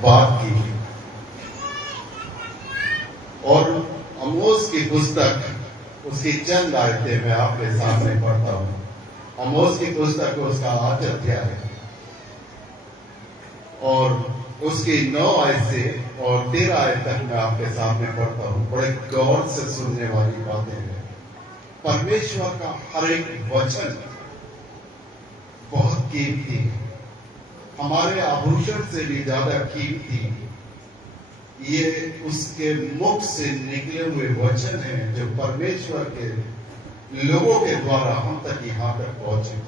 बात की। और आमोस की पुस्तक उसकी चंद आयतें मैं आपके सामने पढ़ता हूं। आमोस की पुस्तक उसका 8 अध्याय है और उसकी 9 आयत से और 13 आयत तक मैं आपके सामने पढ़ता हूं। बड़े गौर से सुनने वाली बातें हैं। परमेश्वर का हर एक वचन बहुत कीमती है, हमारे आभूषण से भी ज्यादा कीमती। ये उसके मुख से निकले हुए वचन हैं जो परमेश्वर के लोगों के द्वारा हम तक यहां तक पहुंचे।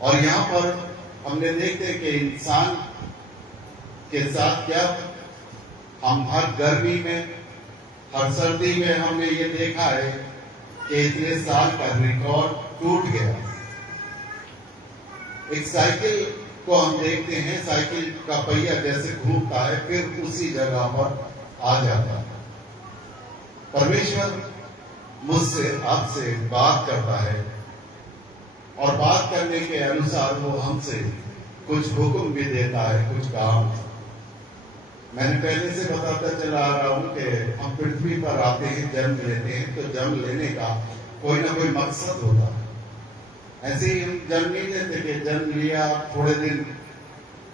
और यहां पर हमने देखते कि इंसान के साथ क्या, हम हर गर्मी में हर सर्दी में हमने ये देखा है कि इतने साल का रिकॉर्ड टूट गया। एक साइकिल को हम देखते हैं, साइकिल का पहिया जैसे घूमता है फिर उसी जगह पर आ जाता है। परमेश्वर मुझसे आपसे बात करता है और बात करने के अनुसार वो हमसे कुछ हुक्म भी देता है, कुछ काम। मैंने पहले से बताता चला आ रहा हूं कि हम पृथ्वी पर आते हैं, जन्म लेते हैं, तो जन्म लेने का कोई ना कोई मकसद होता है। ऐसे ही हम जन्म नहीं लेते कि जन्म लिया, थोड़े दिन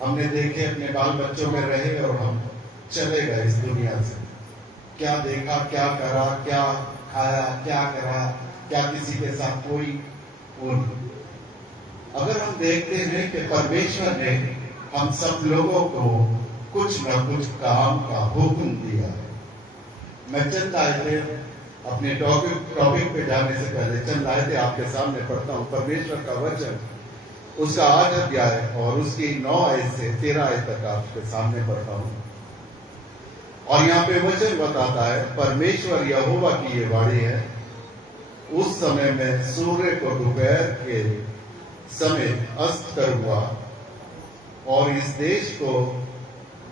हमने देखे, अपने बाल बच्चों में रहे और हम चले गए इस दुनिया से। क्या देखा, क्या करा, क्या खाया, क्या करा, क्या किसी के साथ कोई अगर हम देखते हैं कि परमेश्वर ने हम सब लोगों को कुछ न कुछ काम का हुक्म दिया है। मैं चंद आयतें अपने टॉपिक पे जाने से पहले चंद आयतें आपके सामने पढ़ता हूं। परमेश्वर का वचन उसका 8 अध्याय और उसकी 9 आयत से 13 आयत तक आपके सामने पढ़ता हूं। और यहाँ पे वचन बताता है, परमेश्वर यहोवा की ये वाणी है, उस समय में सूर्य को दोपहर के समय अस्त करूंगा और इस देश को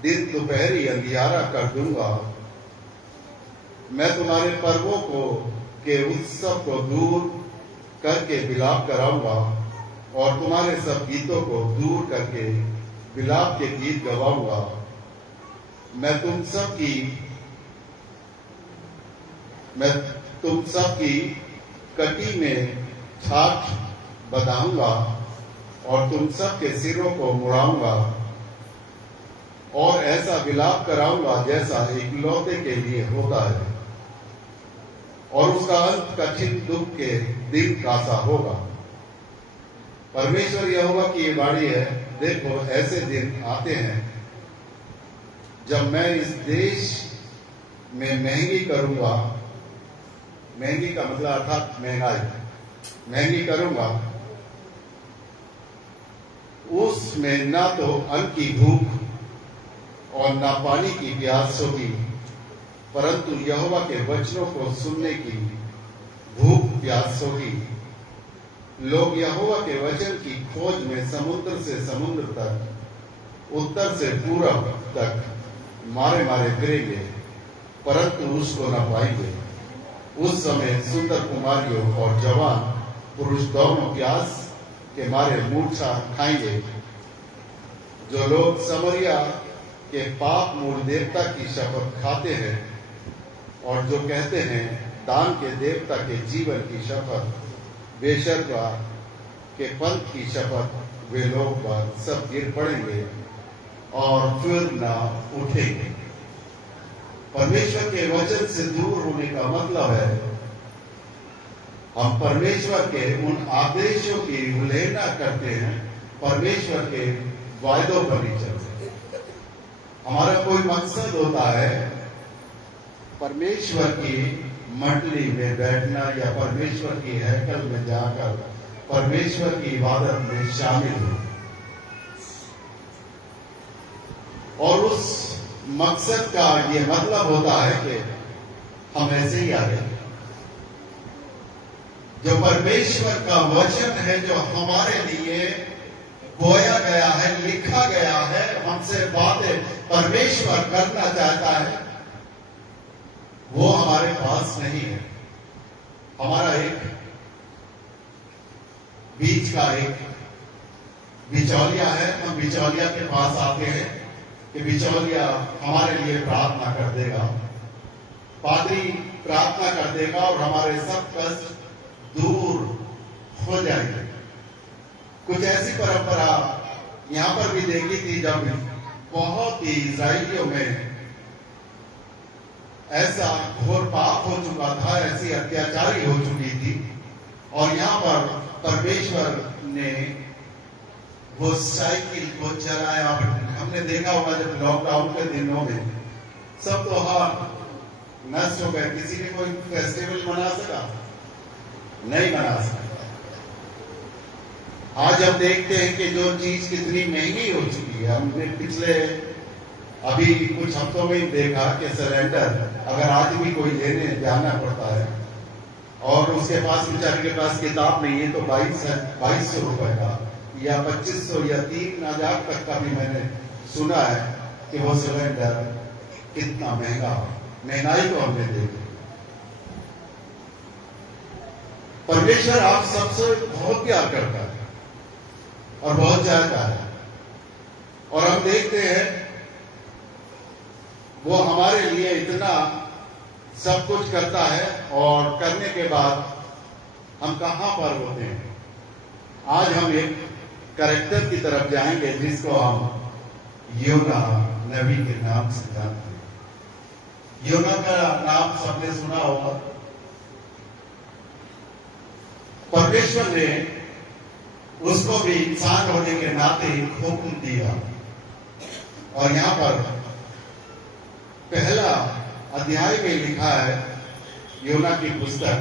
दिन दोपहरी अंधियारा कर दूंगा। मैं तुम्हारे पर्वों को के उत्सव को दूर करके विलाप कराऊंगा और तुम्हारे सब गीतों को दूर करके विलाप के गीत गवाऊंगा। मैं तुम सब की कटी में छाछ बंधाऊंगा और तुम सब के सिरों को मुड़ाऊंगा और ऐसा विलाप कराऊंगा जैसा इकलौते के लिए होता है, और उसका अंत कठिन दुख के दिन का सा होगा। परमेश्वर यहोवा की ये वाणी है, देखो ऐसे दिन आते हैं जब मैं इस देश में महंगी करूंगा, महंगी का मतलब अर्थात महंगी करूंगा, उसमें ना तो अन्न की भूख और ना पानी की प्यास होगी, परंतु यहोवा के वचनों को सुनने की भूख प्यास होगी। लोग यहोवा के वचन की खोज में समुद्र से समुद्र तक, उत्तर से पूरब तक मारे मारे फिरेंगे, परंतु उसको न पाएंगे। उस समय सुंदर कुमारियों और जवान पुरुष दोनों प्यास के मारे मूर्छा खाएंगे। जो लोग समरिया के पाप मूल देवता की शपथ खाते हैं और जो कहते हैं दान के देवता के जीवन की शपथ, बेशर्मा के पंथ की शपथ, वे लोग सब गिर पड़ेंगे और फिर ना उठेंगे। परमेश्वर के वचन से दूर होने का मतलब है हम परमेश्वर के उन आदेशों की उल्लंघना करते हैं, परमेश्वर के वायदों पर नहीं चलते। हमारा कोई मकसद होता है परमेश्वर की मंडली में बैठना या परमेश्वर की हैकल में जाकर परमेश्वर की इबादत में शामिल हो, और उस मकसद का ये मतलब होता है कि हम ऐसे ही आ गए। जो परमेश्वर का वचन है, जो हमारे लिए बोया गया है, लिखा गया है, हमसे बातें परमेश्वर करना चाहता है, वो हमारे पास नहीं है। हमारा एक बीच का एक बिचौलिया है, हम बिचौलिया के पास आते हैं कि बिचौलिया हमारे लिए प्रार्थना कर देगा, पादरी प्रार्थना कर देगा और हमारे सब कष्ट दूर हो जाएंगे। कुछ ऐसी परंपरा यहां पर भी देखी थी जब बहुत ही इजराइलियों में ऐसा घोर पाप हो चुका था, ऐसी अत्याचारी हो चुकी थी, और यहां पर परमेश्वर ने वो साइकिल को चलाया। हमने देखा होगा जब लॉकडाउन के दिनों में सब त्योहार नष्ट हो गए, किसी ने कोई फेस्टिवल मना सका नहीं मना सका। आज हम देखते हैं कि जो चीज कितनी महंगी हो चुकी है। हमने पिछले अभी कुछ हफ्तों में ही देखा कि सिलेंडर अगर आज भी कोई लेने जाना पड़ता है और उसके पास बेचारे के पास किताब नहीं है तो 2200 रुपए का या 2500 या 3000 तक का भी मैंने सुना है कि वो सिलेंडर कितना महंगा। महंगाई को हमने देखा। परमेश्वर आप सबसे बहुत प्यार करता है और बहुत चाहता है, और हम देखते हैं वो हमारे लिए इतना सब कुछ करता है, और करने के बाद हम कहां पर होते हैं। आज हम एक कैरेक्टर की तरफ जाएंगे जिसको हम योना नबी के नाम से जानते हैं। योना का नाम सबने सुना होगा। परमेश्वर ने उसको भी इंसान होने के नाते हुक्म दिया, और यहां पर पहला अध्याय में लिखा है योना की पुस्तक,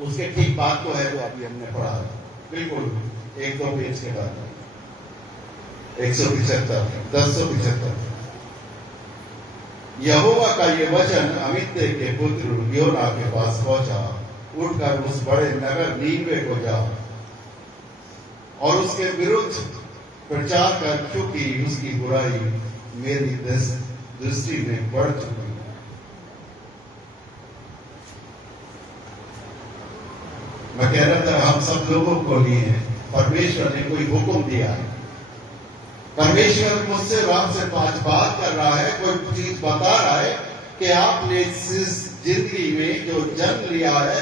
उसके ठीक बात तो है जो अभी हमने पढ़ा है, बिल्कुल 1-2 पेज के बाद 1075। यहोवा का ये वचन अमित्य के पुत्र योना के पास पहुंचा। उठकर उस बड़े नगर नीनवे को जाओ और उसके विरुद्ध प्रचार कर, क्योंकि उसकी बुराई मेरी दृष्टि में बढ़ चुकी है। मैं कह रहा था हम सब लोगों को लिए परमेश्वर ने कोई हुक्म दिया है। परमेश्वर मुझसे आपसे बात कर रहा है, कोई चीज बता रहा है कि आपने इस जिंदगी में जो जन्म लिया है,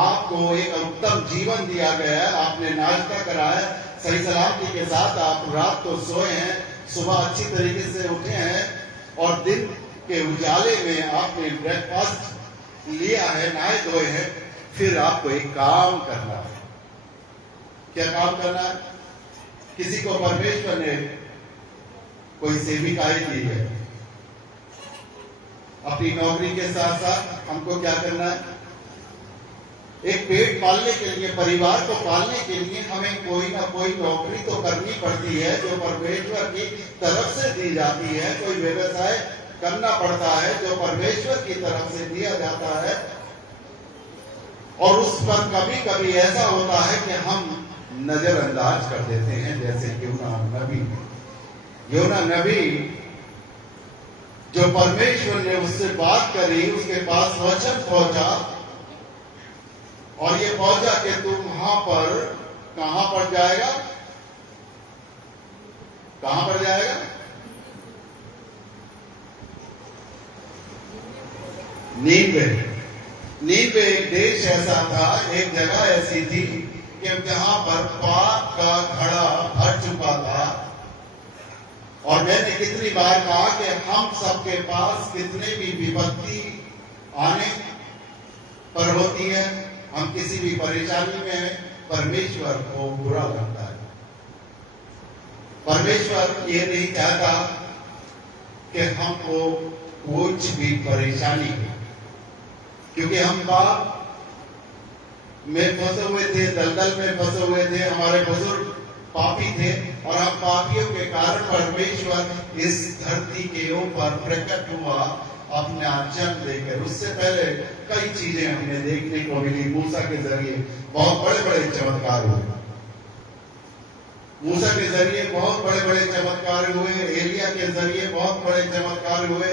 आपको एक उत्तम जीवन दिया गया है, आपने नाश्ता करा है सही सलामती के साथ, आप रात को सोए हैं, सुबह अच्छी तरीके से उठे हैं, और दिन के उजाले में आपने ब्रेकफास्ट लिया है, नहाए धोए हैं। फिर आपको एक काम करना है। क्या काम करना है? किसी को परमेश्वर ने कोई सेविकाई दी है, अपनी नौकरी के साथ साथ हमको क्या करना है? एक पेट पालने के लिए, परिवार को पालने के लिए हमें कोई ना कोई नौकरी तो करनी पड़ती है जो परमेश्वर की तरफ से दी जाती है। कोई व्यवसाय करना पड़ता है जो परमेश्वर की तरफ से दिया जाता है, और उस पर कभी कभी ऐसा होता है कि हम नजरअंदाज कर देते हैं। जैसे योना नबी जो परमेश्वर ने उससे बात करी, उसके पास वचन पहुंचा, और ये पहुंचा कि तू वहां पर कहां पर जाएगा? कहां पर जाएगा? नीनवे। नीनवे एक देश ऐसा था, एक जगह ऐसी थी कि जहां पर पाप का घड़ा भर चुका था। और मैंने कितनी बार कहा कि हम सबके पास कितने भी विपत्ति आने पर होती है, हम किसी भी परेशानी में हैं, परमेश्वर को बुरा लगता है। परमेश्वर ये नहीं चाहता कि हमको कुछ भी परेशानी हो, क्योंकि हम पाप में फंसे हुए थे, दलदल में फंसे हुए थे। हमारे बुजुर्ग पापी थे, और हम पापियों के कारण परमेश्वर इस धरती के ऊपर प्रकट हुआ अपना जन्म देकर। उससे पहले कई चीजें हमें देखने को मिली। मूसा के जरिए बहुत बड़े बड़े चमत्कार हुए, मूसा के जरिए बहुत बड़े बड़े चमत्कार हुए, एलिया के जरिए बहुत बड़े चमत्कार हुए,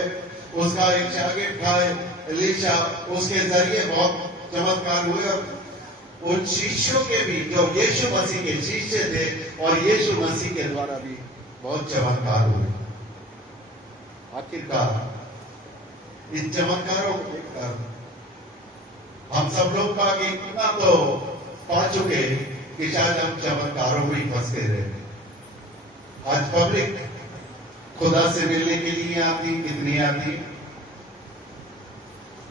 उसका एक शागिर्द था एलीशा, उसके जरिए बहुत चमत्कार हुए। और उन शिष्यों के भी जो यीशु मसीह के शिष्य थे और यीशु मसीह के द्वारा भी बहुत चमत्कार हुए। आखिरकार इन चमत्कारों को देखकर हम सब लोग का इतना तो पा चुके कि शायद हम चमत्कारों में ही फंस गए रहे। आज पब्लिक खुदा से मिलने के लिए आती, कितनी आती।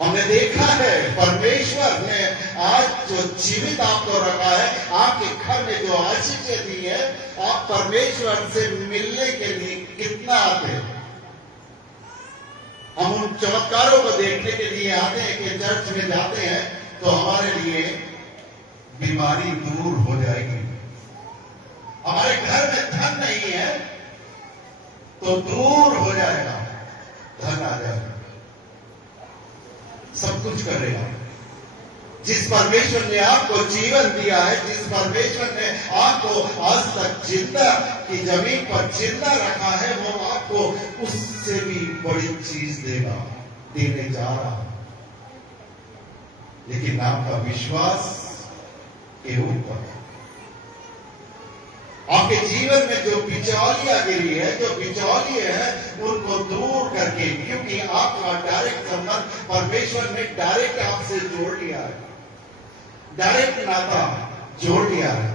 हमने देखा है परमेश्वर ने आज जो जीवित आपको रखा है, आपके घर में जो आशीषें दी है, आप परमेश्वर से मिलने के लिए कितना आते हैं। हम उन चमत्कारों को देखने के लिए आते हैं कि चर्च में जाते हैं तो हमारे लिए बीमारी दूर हो जाएगी। हमारे घर में धन नहीं है तो दूर हो जाएगा, धन आ जाएगा, सब कुछ करेगा। जिस परमेश्वर ने आपको जीवन दिया है, जिस परमेश्वर ने आपको आज तक जिंदा की जमीन पर जिंदा रखा है, वो आपको उससे भी बड़ी चीज देगा, देने जा रहा है। लेकिन आपका विश्वास के ऊपर, आपके जीवन में जो बिचौलियां गिरी है, जो बिचौलिए हैं, उनको दूर करके, क्योंकि आपका डायरेक्ट संबंध परमेश्वर ने डायरेक्ट आपसे जोड़ लिया है, डायरेक्ट नाता जोड़ लिया है।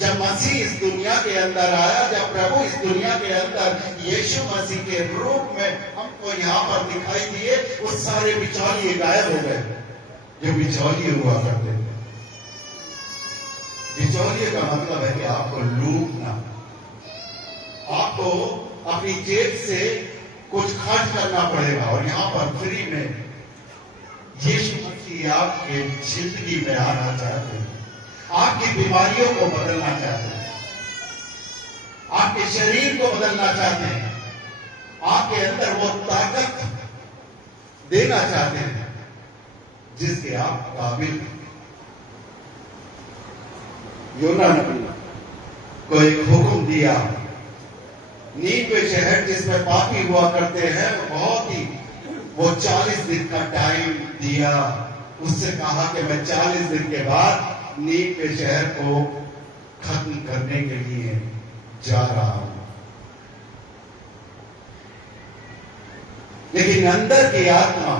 जब मसीह इस दुनिया के अंदर आया, जब प्रभु इस दुनिया के अंदर यीशु मसीह के रूप में हमको यहाँ पर दिखाई दिए, वो सारे बिचौलिए गायब हो गए जो बिचौलिए हुआ करते थे। बिचौलिए का मतलब है कि आपको लूटना, आपको अपनी जेब से कुछ खर्च करना पड़ेगा। और यहां पर फ्री में यीशु मसीह आपके जिंदगी में आना चाहते हैं, आपकी बीमारियों को बदलना चाहते हैं, आपके शरीर को बदलना चाहते हैं, आपके अंदर वो ताकत देना चाहते हैं जिसके आप काबिल। योना नबी को एक हुक्म दिया, नीनवे शहर जिसमें पापी हुआ करते हैं, बहुत ही वो 40 दिन का टाइम दिया। उससे कहा कि मैं 40 दिन के बाद नीनवे शहर को खत्म करने के लिए जा रहा हूं। लेकिन अंदर की आत्मा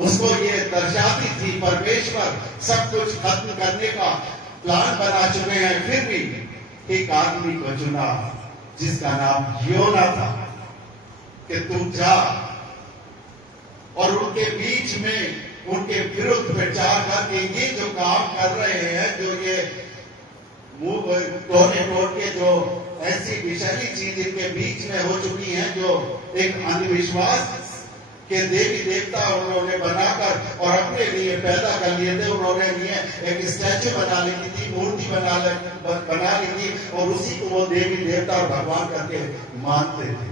उसको ये दर्शाती थी, परमेश्वर सब कुछ खत्म करने का प्लान बना चुके हैं, फिर भी एक आदमी को चुना जिसका नाम योना था कि तू जा और उनके बीच में, उनके विरुद्ध में जाकर के ये जो काम कर रहे हैं, जो ये मुंह टोने टोट के जो ऐसी विषैली चीज इनके बीच में हो चुकी है, जो एक अंधविश्वास के देवी देवता उन्होंने बनाकर और अपने लिए पैदा कर लिए थे। उन्होंने लिए एक स्टैचू बना ली थी, मूर्ति बना ली थी और उसी को वो देवी देवता और भगवान करके मानते थे।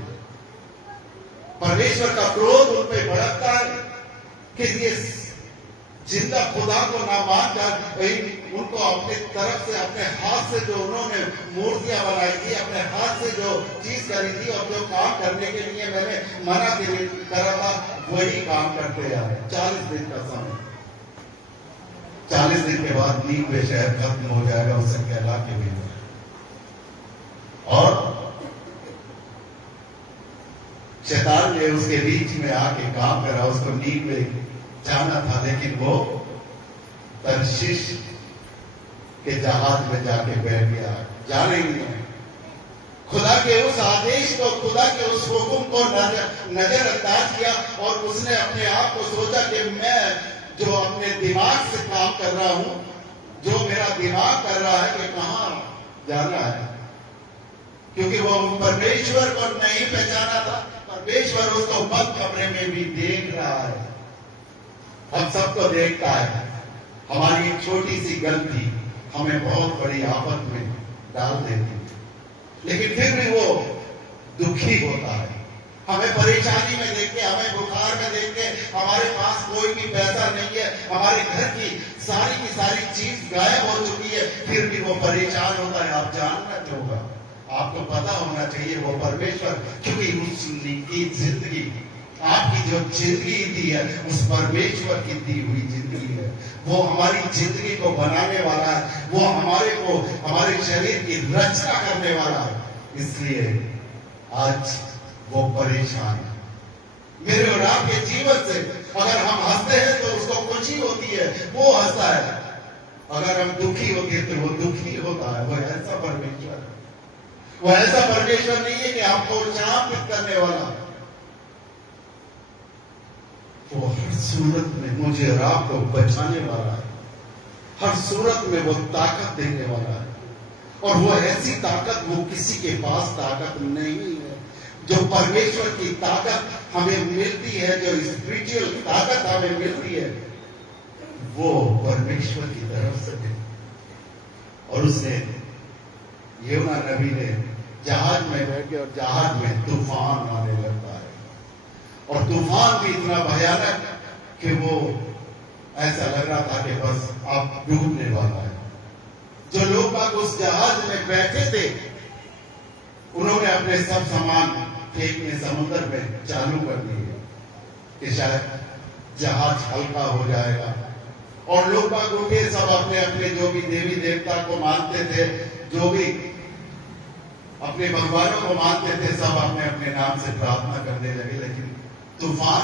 परमेश्वर का क्रोध उन पे भड़कता है कि ये जिंदा खुदा को ना मानकर उनको अपने तरफ से, अपने हाथ से जो उन्होंने मूर्तियां बनाई थी, अपने हाथ से जो चीज करी थी और जो काम करने के लिए मैंने मना करा था, वही काम करते आ रहे। 40 दिन का समय, 40 दिन के बाद नीनवे शहर खत्म हो जाएगा, उससे कहला के भी। और शैतान ने उसके बीच में आके काम करा, उसको नीनवे जाना था, लेकिन वो तर्शीश के जहाज में जाके बैठ गया। जा नहीं है खुदा के उस आदेश को, खुदा के उस हुक्म को नजरअंदाज किया और उसने अपने आप को सोचा कि मैं जो अपने दिमाग से काम कर रहा हूं, जो मेरा दिमाग कर रहा है कि कहां जाना है, क्योंकि वो परमेश्वर को नहीं पहचाना था। परमेश्वर उसको बंद कमरे में भी देख रहा है, हम सबको देखता है। हमारी एक छोटी सी गलती हमें बहुत बड़ी आफत में डाल देती है, लेकिन फिर भी वो दुखी होता है। हमें परेशानी में देख के, हमें बुखार में देख के, हमारे पास कोई भी पैसा नहीं है, हमारे घर की सारी चीज गायब हो चुकी है, फिर भी वो परेशान होता है। आप जानना चाहूंगा, आपको पता होना चाहिए वो परमेश्वर, क्योंकि उसकी जिंदगी आपकी जो जिंदगी दी है उस परमेश्वर की दी हुई जिंदगी है। वो हमारी जिंदगी को बनाने वाला है, वो हमारे शरीर की रचना करने वाला है। इसलिए आज वो परेशान है। मेरे और आपके जीवन से अगर हम हंसते हैं तो उसको खुशी होती है, वो हंसता है। अगर हम दुखी होते हैं तो वो दुखी होता है। वो ऐसा परमेश्वर है। वो ऐसा परमेश्वर नहीं है कि आपको शांत करने वाला। वो हर सूरत में मुझे और आपको बचाने वाला है। हर सूरत में वो ताकत देने वाला है। और वो ऐसी ताकत, वो किसी के पास ताकत नहीं है। जो परमेश्वर की ताकत हमें मिलती है, जो स्पिरिचुअल ताकत हमें मिलती है, वो परमेश्वर की तरफ से है। और उसने योना नबी ने जहाज में बैठ गया और जहाज में तूफान आने लगता है। और तूफान भी इतना भयानक कि वो ऐसा लग रहा था कि बस अब डूबने वाला है। जो लोग बाग उस जहाज में बैठे थे, उन्होंने अपने सब सामान फेंकने समुद्र में चालू कर दिए कि शायद जहाज हल्का हो जाएगा। और लोग बाग उठे, सब अपने अपने जो भी देवी देवता को मानते थे, जो भी अपने भगवानों को मानते थे, सब अपने अपने नाम से प्रार्थना करने लगे। लेकिन तूफान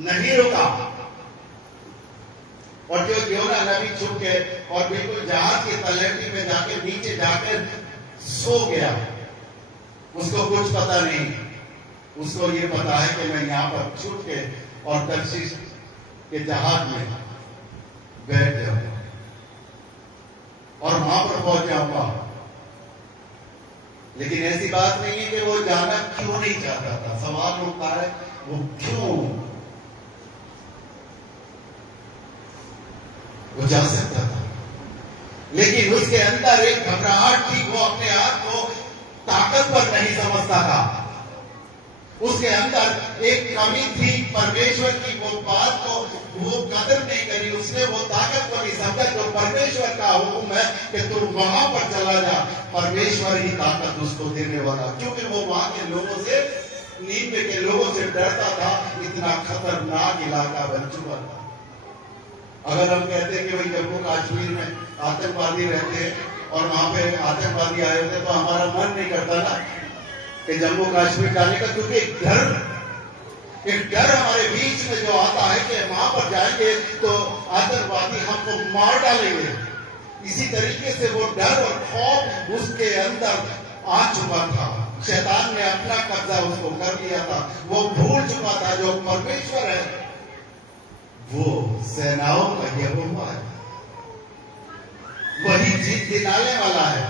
नहीं रुका। और जो योना नबी छुप के और बिल्कुल जहाज की तलहटी में जाकर नीचे जाकर सो गया, उसको कुछ पता नहीं। उसको ये पता है कि मैं यहां पर छुप के और तर्शीश के जहाज में बैठ जाऊंगा और वहां पर पहुंच जाऊंगा। लेकिन ऐसी बात नहीं है कि वो जाना क्यों नहीं चाहता था। सवाल उठता है वो क्यों? वो जा सकता था, लेकिन उसके अंदर एक घबराहट थी। वो अपने आप को ताकतवर नहीं समझता था। उसके अंदर एक कमी थी परमेश्वर की। वो बात को वो कदर नहीं करी। उसने वो ताकत को नहीं समझा जो परमेश्वर का हुक्म है कि तू वहां पर चला जा। परमेश्वर ही ताकत उसको देने वाला, क्योंकि वो वहां के लोगों से, नीचे के लोगों से डरता था। इतना खतरनाक इलाका बन चुका था। अगर हम कहते हैं कि भाई जम्मू कश्मीर में आतंकवादी रहते हैं और वहां पे आतंकवादी आए होते, तो हमारा मन नहीं करता ना कि जम्मू कश्मीर जाने का, क्योंकि एक डर हमारे बीच में जो आता है कि वहां पर जाएंगे तो आतंकवादी हमको मार डालेंगे। इसी तरीके से वो डर और खौफ उसके अंदर आ चुका था। शैतान ने अपना कब्जा उसको कर लिया था। वो भूल चुका था जो परमेश्वर है वो सेनाओं का यहोवा है, वही जीत दिलाने वाला है।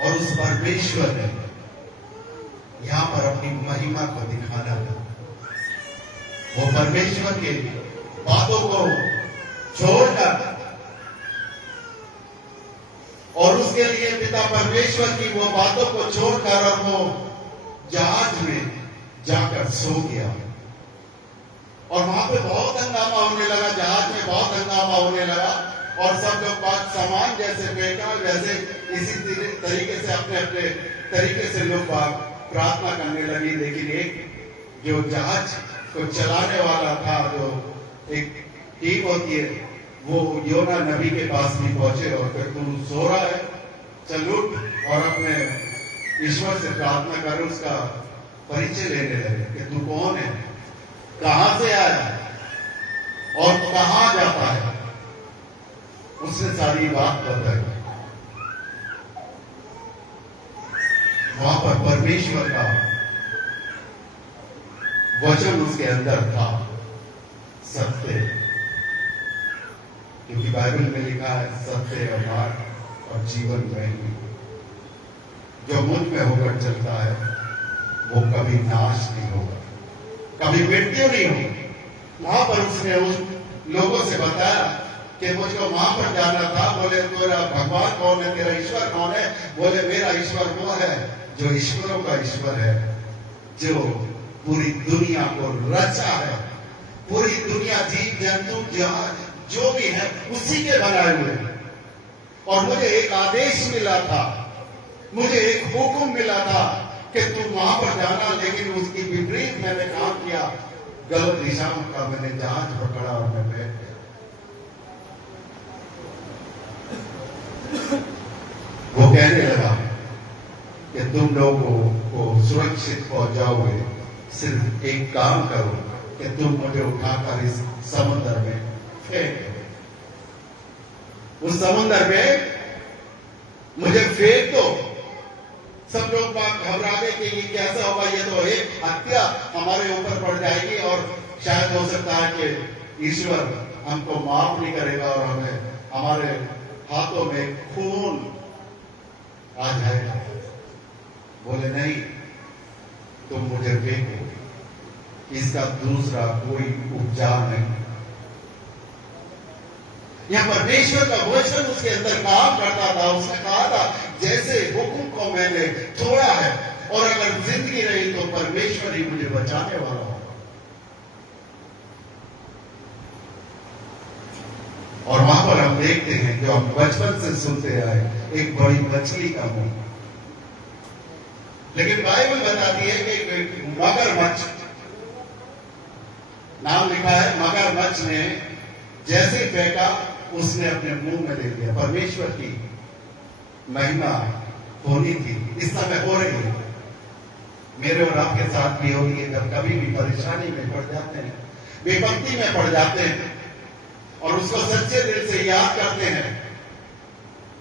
और उस परमेश्वर ने यहां पर अपनी महिमा को दिखाना था। वो परमेश्वर के बातों को छोड़कर और उसके लिए पिता परमेश्वर की वो बातों को छोड़कर और वो जहाज में जाकर सो गया। और वहां पे बहुत हंगामा होने लगा, जहाज में बहुत हंगामा होने लगा। और सब लोग बात सामान जैसे फेंका, जैसे इसी तरीके से अपने अपने तरीके से लोग प्रार्थना करने लगी। लेकिन एक जो जहाज को चलाने वाला था, जो एक टीम होती है, वो योना नबी के पास भी पहुंचे और फिर तू सो रहा है, चल उठ और अपने ईश्वर से प्रार्थना कर। उसका परिचय लेने लगे कि तू कौन है, कहां से आया और कहां जाता है। उसने सारी बात बताई। वहां पर परमेश्वर का वचन उसके अंदर था, सत्य। क्योंकि बाइबल में लिखा है सत्य और मार्ग और जीवन में जो मुझ में होकर चलता है वो कभी नाश नहीं होगा, कभी मृत्यु नहीं होगी। वहां पर उसने उस लोगों से बताया कि मुझको वहां पर जाना था। बोले तेरा भगवान कौन है, तेरा ईश्वर कौन है? बोले मेरा ईश्वर वो है जो ईश्वरों का ईश्वर है, जो पूरी दुनिया को रचा है। पूरी दुनिया, जीव जंतु जो भी है उसी के बनाए हुए। और मुझे एक आदेश मिला था, मुझे एक हुक्म मिला था कि तू वहां पर जाना, लेकिन उसकी विपरीत मैंने काम किया, गलत दिशा का मैंने जहाज पकड़ा और मैं बैठ गया। वो कहने लगा कि तुम लोगों को सुरक्षित पहुंचाओगे, सिर्फ एक काम करो कि तुम मुझे उठाकर इस समुद्र में फेंक दो। उस समुद्र में मुझे फेंक दो। सब लोग घबरा गए कि ये कैसा होगा, ये तो एक हत्या हमारे ऊपर पड़ जाएगी और शायद हो सकता है कि ईश्वर हमको माफ नहीं करेगा और हमें हमारे हाथों में खून आ जाएगा। बोले नहीं, तुम मुझे फेंको, इसका दूसरा कोई उपचार नहीं। यह परमेश्वर का वचन उसके अंदर काम करता था। उसने कहा था जैसे हुक्म को मैंने छोड़ा है और अगर जिंदगी रही तो परमेश्वर ही मुझे बचाने वाला होगा। और वहां पर हम देखते हैं, जो हम बचपन से सुनते आए, एक बड़ी मछली का मुंह। लेकिन बाइबल बताती है कि मगरमच्छ नाम लिखा है, मगरमच्छ ने जैसे ही फेंका उसने अपने मुंह में ले लिया। परमेश्वर की महिमा होनी थी, इस समय हो रही है, मेरे और आपके साथ भी होगी है। जब कभी भी परेशानी में पड़ जाते हैं, विपत्ति में पड़ जाते हैं और उसको सच्चे दिल से याद करते हैं,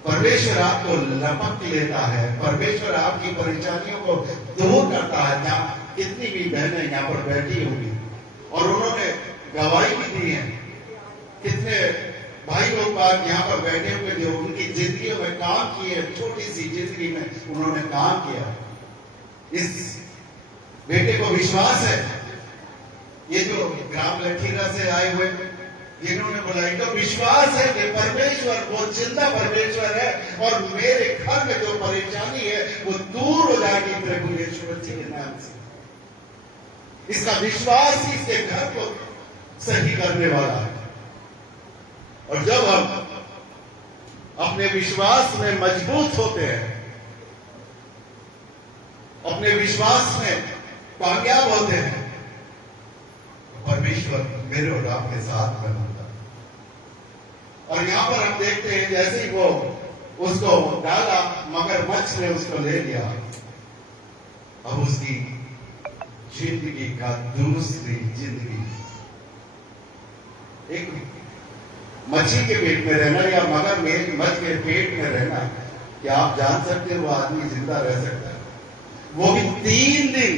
परमेश्वर आपको लपक लेता है, परमेश्वर आपकी परेशानियों को दूर करता है। जहां कितनी भी बहनें यहां पर बैठी होंगी और उन्होंने गवाही भी दी है, कितने भाई लोग यहाँ पर बैठे हुए जो उनकी जिंदगियों में काम किए, छोटी सी जिंदगी में उन्होंने काम किया। इस बेटे को विश्वास है, ये जो ग्राम लठीरा से आए हुए जिन्होंने बोला, इनको विश्वास है कि परमेश्वर वो जिंदा परमेश्वर है और मेरे घर में जो परेशानी है वो दूर हो जाएगी प्रभु यीशु मसीह के नाम से। इसका विश्वास ही इसके घर को सही करने वाला है। और जब हम अपने विश्वास में मजबूत होते हैं, अपने विश्वास में कामयाब होते हैं, परमेश्वर मेरे और आपके साथ में होता है। और यहां पर हम देखते हैं जैसे ही वो उसको डाला, मगरमच्छ ने उसको ले लिया। अब उसकी जिंदगी का दूसरी जिंदगी, एक मछली के पेट में रहना या मगरमच्छ के पेट में रहना, क्या आप जान सकते हैं वो आदमी जिंदा रह सकता है? वो भी 3 दिन।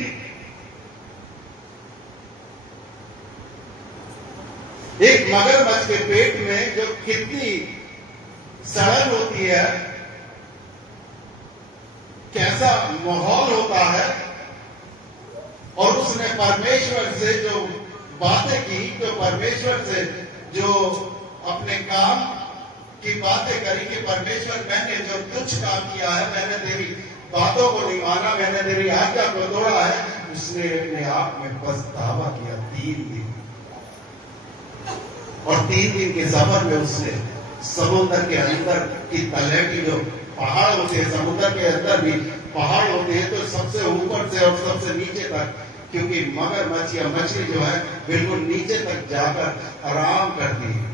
एक मगरमच्छ के पेट में जो कितनी सड़न होती है, कैसा माहौल होता है, और उसने परमेश्वर से जो बातें की, जो परमेश्वर से जो अपने काम की बातें करी कि परमेश्वर मैंने जो तुच्छ काम किया है, मैंने तेरी बातों को नहीं माना, मैंने तेरी आज्ञा को तोड़ा है, उसने अपने आप में पछतावा किया 3 दिन। और 3 दिन के सफर में उसने समुद्र के अंदर की तलहटी, जो पहाड़ होते हैं, समुद्र के अंदर भी पहाड़ होते हैं, तो सबसे ऊपर से और सबसे नीचे तक, क्योंकि मगरमच्छ या मछली जो है बिल्कुल नीचे तक जाकर आराम करती है।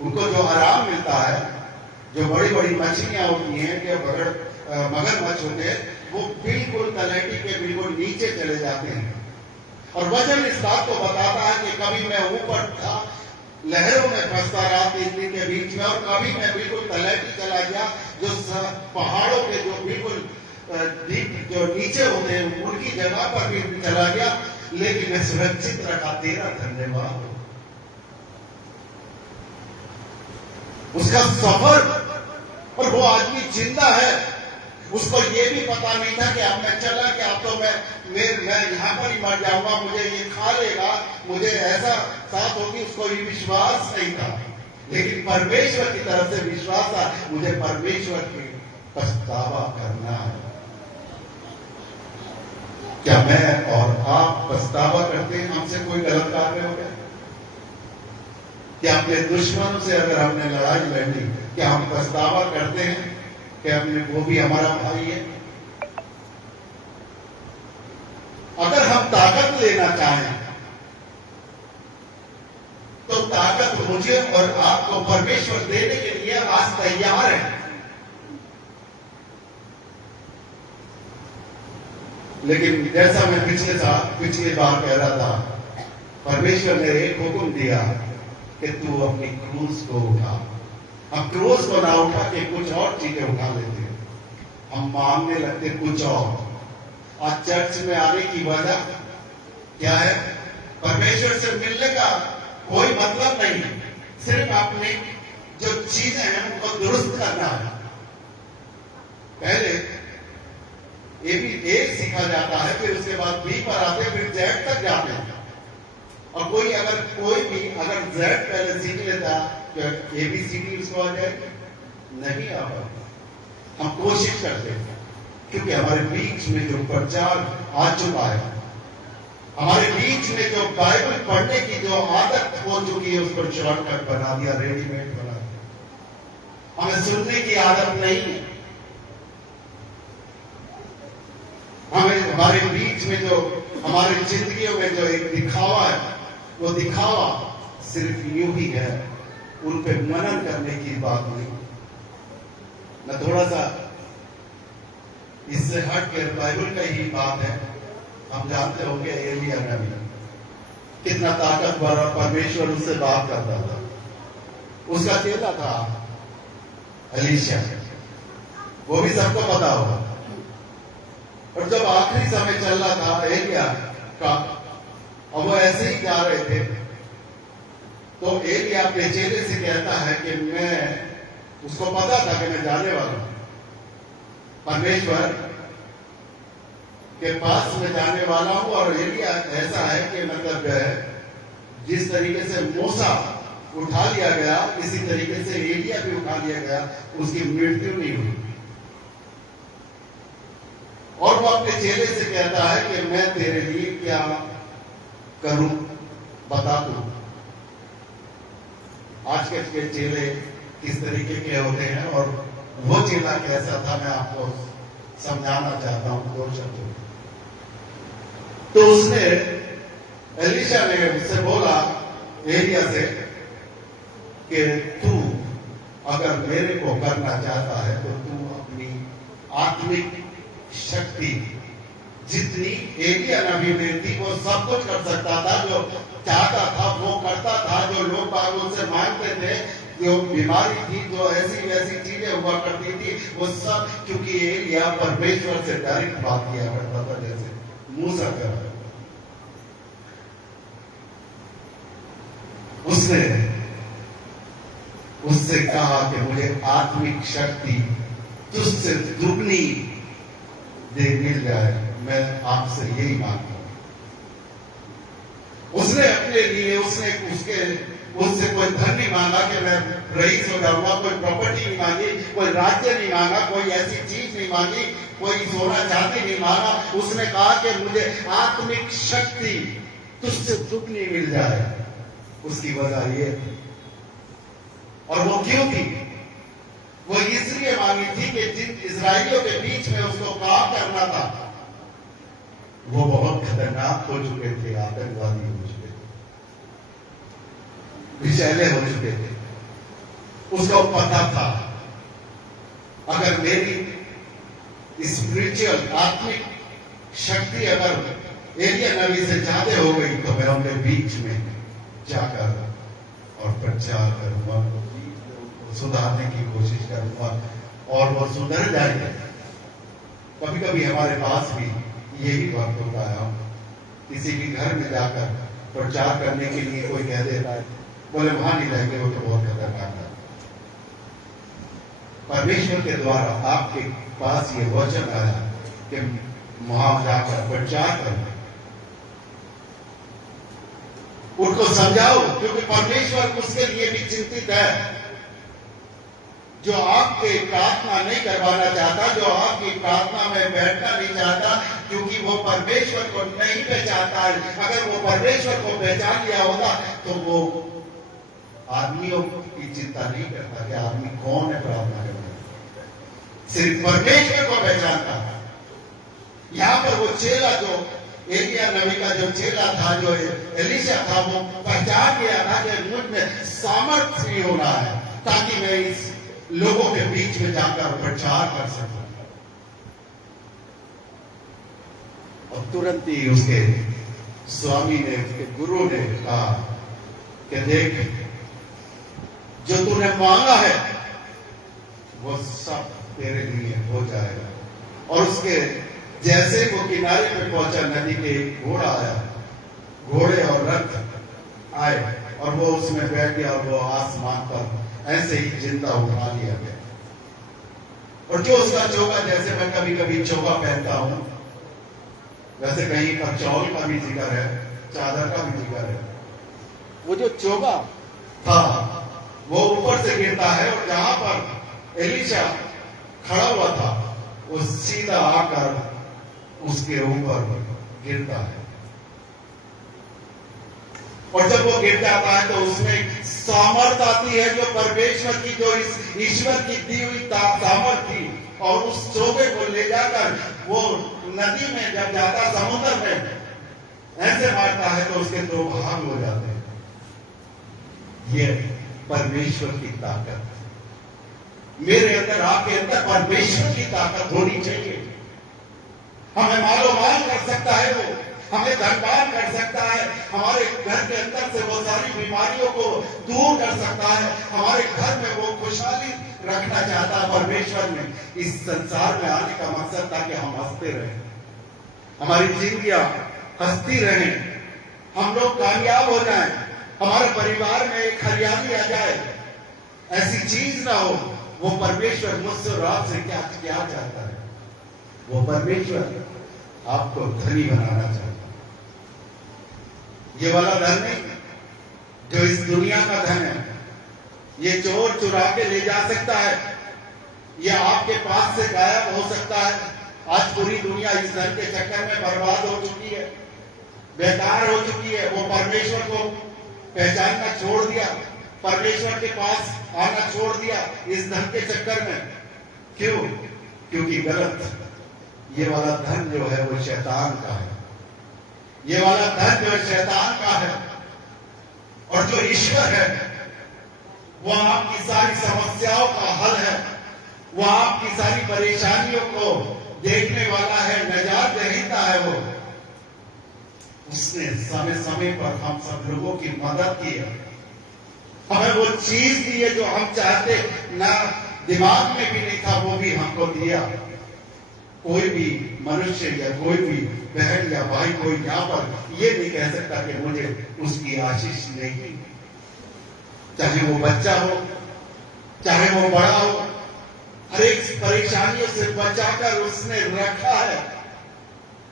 उनको जो आराम मिलता है, जो बड़ी बड़ी मछलियां होती हैं, जो मगरमच्छ होते हैं, वो बिल्कुल तलहटी के बिल्कुल नीचे चले जाते हैं। और वचन इस बात को बताता है कि कभी मैं ऊपर था, लहरों में फंसता रहा 3 दिन के बीच में, और कभी मैं बिल्कुल तलहटी चला गया, जो पहाड़ों के जो बिल्कुल डीप जो नीचे होते हैं उनकी जगह पर भी चला गया, लेकिन मैं सुरक्षित रखा। तेरा धन्यवाद। उसका सफर, और वो आदमी जिंदा है, उसको ये भी पता नहीं था कि अब मैं चला गया, अब तो मैं यहां पर ही मर जाऊंगा, मुझे ये खा लेगा, मुझे ऐसा साथ होगी, उसको ये विश्वास नहीं था। लेकिन परमेश्वर की तरफ से विश्वास था, मुझे परमेश्वर की पछतावा करना है। क्या मैं और आप पछतावा करते हैं? हमसे कोई गलत कार्य हो गया, क्या अपने दुश्मनों से अगर हमने लड़ाई लड़ी, क्या हम पछतावा करते हैं कि हमने वो भी हमारा भाई है? ताकत लेना चाहें तो ताकत मुझे और आपको परमेश्वर देने के लिए आज तैयार है। लेकिन जैसा मैं पिछली बार कह रहा था, परमेश्वर ने एक हुक्म दिया कि तू अपनी क्रूस को उठा। हम क्रूस को ना उठा के कुछ और चीजें उठा लेते हैं, हम मांगने लगते कुछ और। आज चर्च में आने की वजह क्या है? परमेश्वर से मिलने का कोई मतलब नहीं, सिर्फ अपनी जो चीजें हैं उनको दुरुस्त करना है। पहले ए सीखा जाता है, फिर उसके बाद बी पर आते, फिर जेड तक जाते हैं। और कोई भी अगर जेड पहले सीख लेता तो ABCD उसको आ जाएगी? नहीं आ पाता। हम कोशिश करते हैं क्योंकि हमारे बीच में जो प्रचार आ चुका है, हमारे बीच में जो बाइबल पढ़ने की जो आदत हो चुकी है, उसको शॉर्टकट बना दिया, रेडीमेड बना दिया। हमें सुनने की आदत नहीं है। हमें हमारे बीच में जो हमारी जिंदगियों में जो एक दिखावा है, वो दिखावा सिर्फ यूं ही है, उन पे मनन करने की बात नहीं। न थोड़ा सा इससे हट के बाइबल का ही बात है। हम जानते होंगे एलिया नबी कितना ताकतवर और परमेश्वर उससे बात करता था। उसका चेला था एलीशा, वो भी सबको पता होगा। और जब आखिरी समय चल रहा था एलिया का और वो ऐसे ही जा रहे थे, तो एलिया अपने चेले से कहता है कि मैं, उसको पता था कि मैं जाने वाला हूं, परमेश्वर के पास में जाने वाला हूं। और एलिया ऐसा है कि मतलब जिस तरीके से मूसा उठा लिया गया, इसी तरीके से एलिया भी उठा लिया गया, उसकी मृत्यु नहीं हुई। और वो अपने चेले से कहता है कि मैं तेरे लिए क्या करूं, बता दूं। आज के चेले किस तरीके के होते हैं और वो चेला कैसा था, मैं आपको समझाना चाहता हूं 2 शब्दों। तो उसने, एलीशा ने उससे बोला एलिया से कि तू अगर मेरे को करना चाहता है तो तू अपनी आत्मिक शक्ति जितनी एलिया नबी में थी, वो सब कुछ कर सकता था, जो चाहता था वो करता था, जो लोग बाग उससे मांगते थे, जो बीमारी थी, जो ऐसी वैसी चीजें हुआ करती थी, वो सब, क्योंकि एलिया परमेश्वर से डायरेक्ट बात किया करता था, जैसे मूसा कर। उसने उससे कहा कि मुझे आत्मिक शक्ति तुझसे दुगनी दे मिल जाए, मैं आपसे यही मांगता हूं। उसने अपने लिए उससे कोई धन नहीं मांगा कि मैं रईस हो जाऊंगा, कोई प्रॉपर्टी नहीं मांगी, कोई राज्य नहीं मांगा, कोई ऐसी चीज नहीं मांगी, कोई सोना चांदी नहीं मांगा। उसने कहा कि मुझे आत्मिक शक्ति तुझसे दुगनी मिल जाए। उसकी वजह ये थी, और वो क्यों थी? वो इसलिए मांगी थी कि जिन इजराइलियों के बीच में उसको काम करना था, वो बहुत खतरनाक हो चुके थे, आतंकवादी हो चुके थे, विषैले हो चुके थे। उसको पता था अगर मेरी स्पिरिचुअल आत्मिक शक्ति अगर एलिया नबी से ज्यादा हो गई तो मैं उनके बीच में जाकर और प्रचार करूंगा, सुधारने की कोशिश करूंगा और वो सुधर जाएंगे। कभी कभी हमारे पास भी यही वक्त होता है, हम किसी के घर में जाकर प्रचार करने के लिए कोई कह देता है, बोले वहां नहीं रहेंगे, वो तो बहुत खतरनाक है। परमेश्वर के द्वारा आपके पास ये वचन आया कि वहां जाकर प्रचार करना, उनको समझाओ, क्योंकि परमेश्वर उसके लिए भी चिंतित है। जो आपके प्रार्थना नहीं करवाना चाहता, जो आपकी प्रार्थना में बैठना नहीं चाहता, क्योंकि वो परमेश्वर को नहीं पहचानता है। अगर वो परमेश्वर को पहचान लिया होता तो वो आदमियों की चिंता नहीं करता कि आदमी कौन है प्रार्थना करने, सिर्फ परमेश्वर को पहचानता है। यहां पर वो चेला जो एलिया नबी का जो चेला था, जो एलीशा था, वो पहचान गया था कि मुझ में सामर्थ्य होना है ताकि मैं इस लोगों के बीच में जाकर प्रचार कर सकूं। और तुरंत ही उसके स्वामी ने, उसके गुरु ने कहा कि देख, जो तूने मांगा है वो सब तेरे लिए हो जाएगा। और उसके जैसे वो किनारे पे पहुंचा, नदी के घोड़ा आया, घोड़े और रथ आए और वो उसमें बैठ गया और वो आसमान पर ऐसे ही जिंदा उठा लिया गया। और जो उसका चोगा, जैसे मैं कभी कभी चोगा पहनता हूं, वैसे कहीं पर चौल का भी जिक्र है, चादर का भी जिक्र है, वो जो चोगा था वो ऊपर से गिरता है और जहां पर एलीशा खड़ा हुआ था वो सीधा आकर उसके ऊपर गिरता है। और जब वो गिर जाता है तो उसमें सामर्थ आती है, जो परमेश्वर की, जो इस ईश्वर की दी हुई सामर्थ थी। और उस चोगे को ले जाकर वो नदी में जब जाता, समुद्र में ऐसे मारता है तो उसके दो भाग हो जाते हैं। ये परमेश्वर की ताकत, मेरे अंदर, आपके अंदर परमेश्वर की ताकत होनी चाहिए। हमें मालोमाल कर सकता है वो, हमें धनवान कर सकता है, हमारे घर के अंदर से वो सारी बीमारियों को दूर कर सकता है, हमारे घर में वो खुशहाली रखना चाहता है। परमेश्वर ने इस संसार में आने का मकसद था कि हम हंसते रहें, हमारी जिंदगियां हंसती रहें, हम लोग कामयाब हो जाएं, हमारे परिवार में एक हरियाली आ जाए। ऐसी चीज ना हो। वो परमेश्वर मुझसे और आपसे क्या क्या चाहता है? वो परमेश्वर आपको धनी बनाना चाहता है। ये वाला धन नहीं जो इस दुनिया का धन है, ये चोर चुरा के ले जा सकता है, ये आपके पास से गायब हो सकता है। आज पूरी दुनिया इस धन के चक्कर में बर्बाद हो चुकी है, बेकार हो चुकी है। वो परमेश्वर को पहचानना छोड़ दिया, परमेश्वर के पास आना छोड़ दिया इस धन के चक्कर में। क्यों? क्योंकि गलत, ये वाला धन जो है वो शैतान का है, ये वाला धन जो है शैतान का है। और जो ईश्वर है वो आपकी सारी समस्याओं का हल है, वो आपकी सारी परेशानियों को देखने वाला है, निजात देता है। वो उसने समय समय पर हम सब लोगों की मदद की है, हमें वो चीज दी है जो हम चाहते ना, दिमाग में भी नहीं था, वो भी हमको दिया। कोई भी मनुष्य या कोई भी बहन या भाई कोई यहां पर ये नहीं कह सकता कि मुझे उसकी आशीष नहीं। चाहे वो बच्चा हो, चाहे वो बड़ा हो, हर एक परेशानियों से बचाकर उसने रखा है।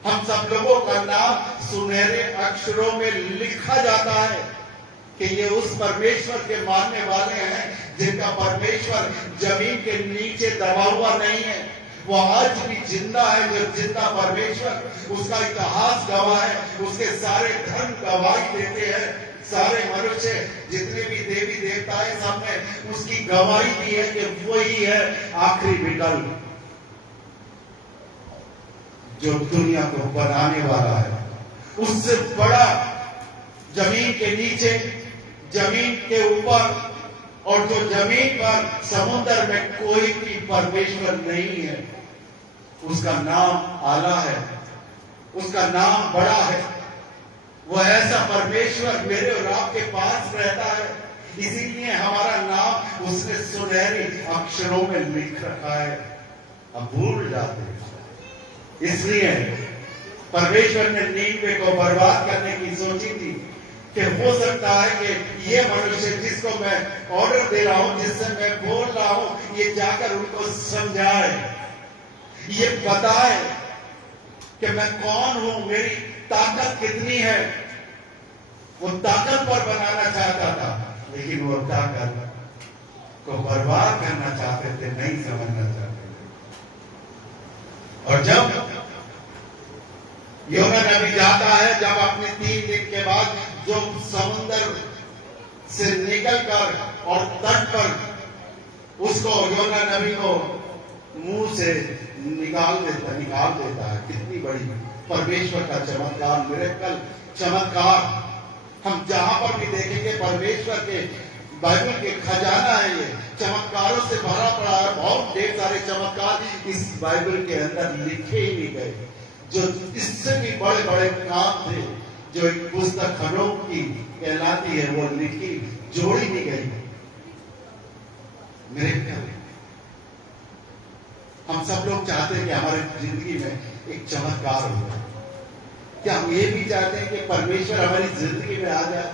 हम सब लोगों का नाम सुनहरे अक्षरों में लिखा जाता है कि ये उस परमेश्वर के मानने वाले हैं जिनका परमेश्वर जमीन के नीचे दबा हुआ नहीं है, वो आज भी जिंदा है। जो जिंदा परमेश्वर, उसका इतिहास गवाह है, उसके सारे धर्म गवाही देते हैं, सारे मनुष्य जितने भी देवी देवता है सबने उसकी गवाही दी है कि वही है आखिरी विकल्प जो दुनिया को बनाने वाला है। उससे बड़ा जमीन के नीचे, जमीन के ऊपर और जो जमीन पर, समुद्र में कोई भी परमेश्वर नहीं है। उसका नाम आला है, उसका नाम बड़ा है। वो ऐसा परमेश्वर मेरे और आपके पास रहता है, इसीलिए हमारा नाम उसने सुनहरी अक्षरों में लिख रखा है। हम भूल जाते हैं, इसलिए परमेश्वर ने नींवे को बर्बाद करने की सोची थी कि हो सकता है कि ये मनुष्य जिसको मैं ऑर्डर दे रहा हूं, जिससे मैं बोल रहा हूं, ये जाकर उनको समझाए, ये बताए कि मैं कौन हूं, मेरी ताकत कितनी है। वो ताकत पर बनाना चाहता था, लेकिन वो ताकत को बर्बाद करना चाहते थे, नहीं समझना चाहते थे। और जब योना नबी जाता है, जब अपने 3 दिन के बाद जो समुद्र से निकलकर और तट पर उसको, योना नबी को मुंह से निकाल देता है। कितनी बड़ी परमेश्वर का चमत्कार, मिरेकल, चमत्कार। हम जहां पर भी देखेंगे परमेश्वर के बाइबल के खजाना है, ये चमत्कारों से भरा पड़ा है। बहुत ढेर सारे चमत्कार इस बाइबल के अंदर लिखे ही नहीं गए, जो इससे भी बड़े बड़े काम थे, जो एक पुस्तक हनोक की कहलाती है, वो लिखी जोड़ी नहीं गई। मिरेकल। हम सब लोग चाहते हैं कि हमारे जिंदगी में एक चमत्कार हो। क्या हम ये भी चाहते हैं कि परमेश्वर हमारी जिंदगी में आ जाए?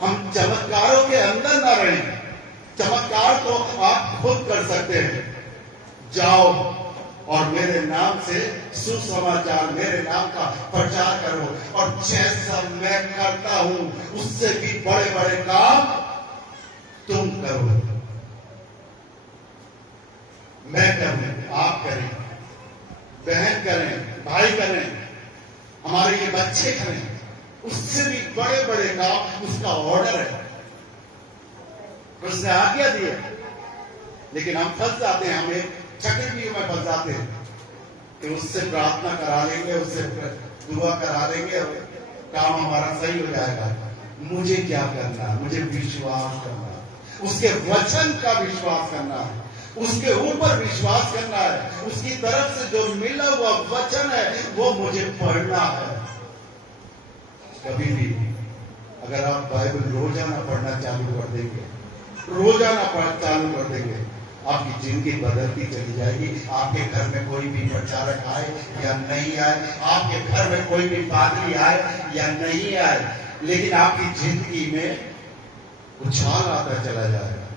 हम चमत्कारों के अंदर ना रहें। चमत्कार तो आप खुद कर सकते हैं। जाओ और मेरे नाम से सुसमाचार, मेरे नाम का प्रचार करो, और जैसा मैं करता हूं उससे भी बड़े बड़े काम तुम करो। मैं करूं, आप करें, बहन करें, भाई करें, हमारे ये बच्चे करें, उससे भी बड़े बड़े काम उसका ऑर्डर है, उसने आज्ञा दी है। लेकिन हम फंस जाते हैं, हम एक चक्रव्यूह में फंस जाते हैं कि उससे प्रार्थना करा लेंगे, उससे दुआ करा लेंगे, काम हमारा सही हो जाएगा। मुझे क्या करना है? मुझे विश्वास करना है, उसके वचन का विश्वास करना है, उसके ऊपर विश्वास करना है। उसकी तरफ से जो मिला हुआ वचन है वो मुझे पढ़ना है। कभी भी अगर आप बाइबल रोजाना पढ़ना चालू कर देंगे, रोजाना चालू कर देंगे, आपकी जिंदगी बदलती चली जाएगी। आपके घर में कोई भी प्रचारक आए या नहीं आए, आपके घर में कोई भी पादरी आए या नहीं आए, लेकिन आपकी जिंदगी में उछाल आता चला जाएगा।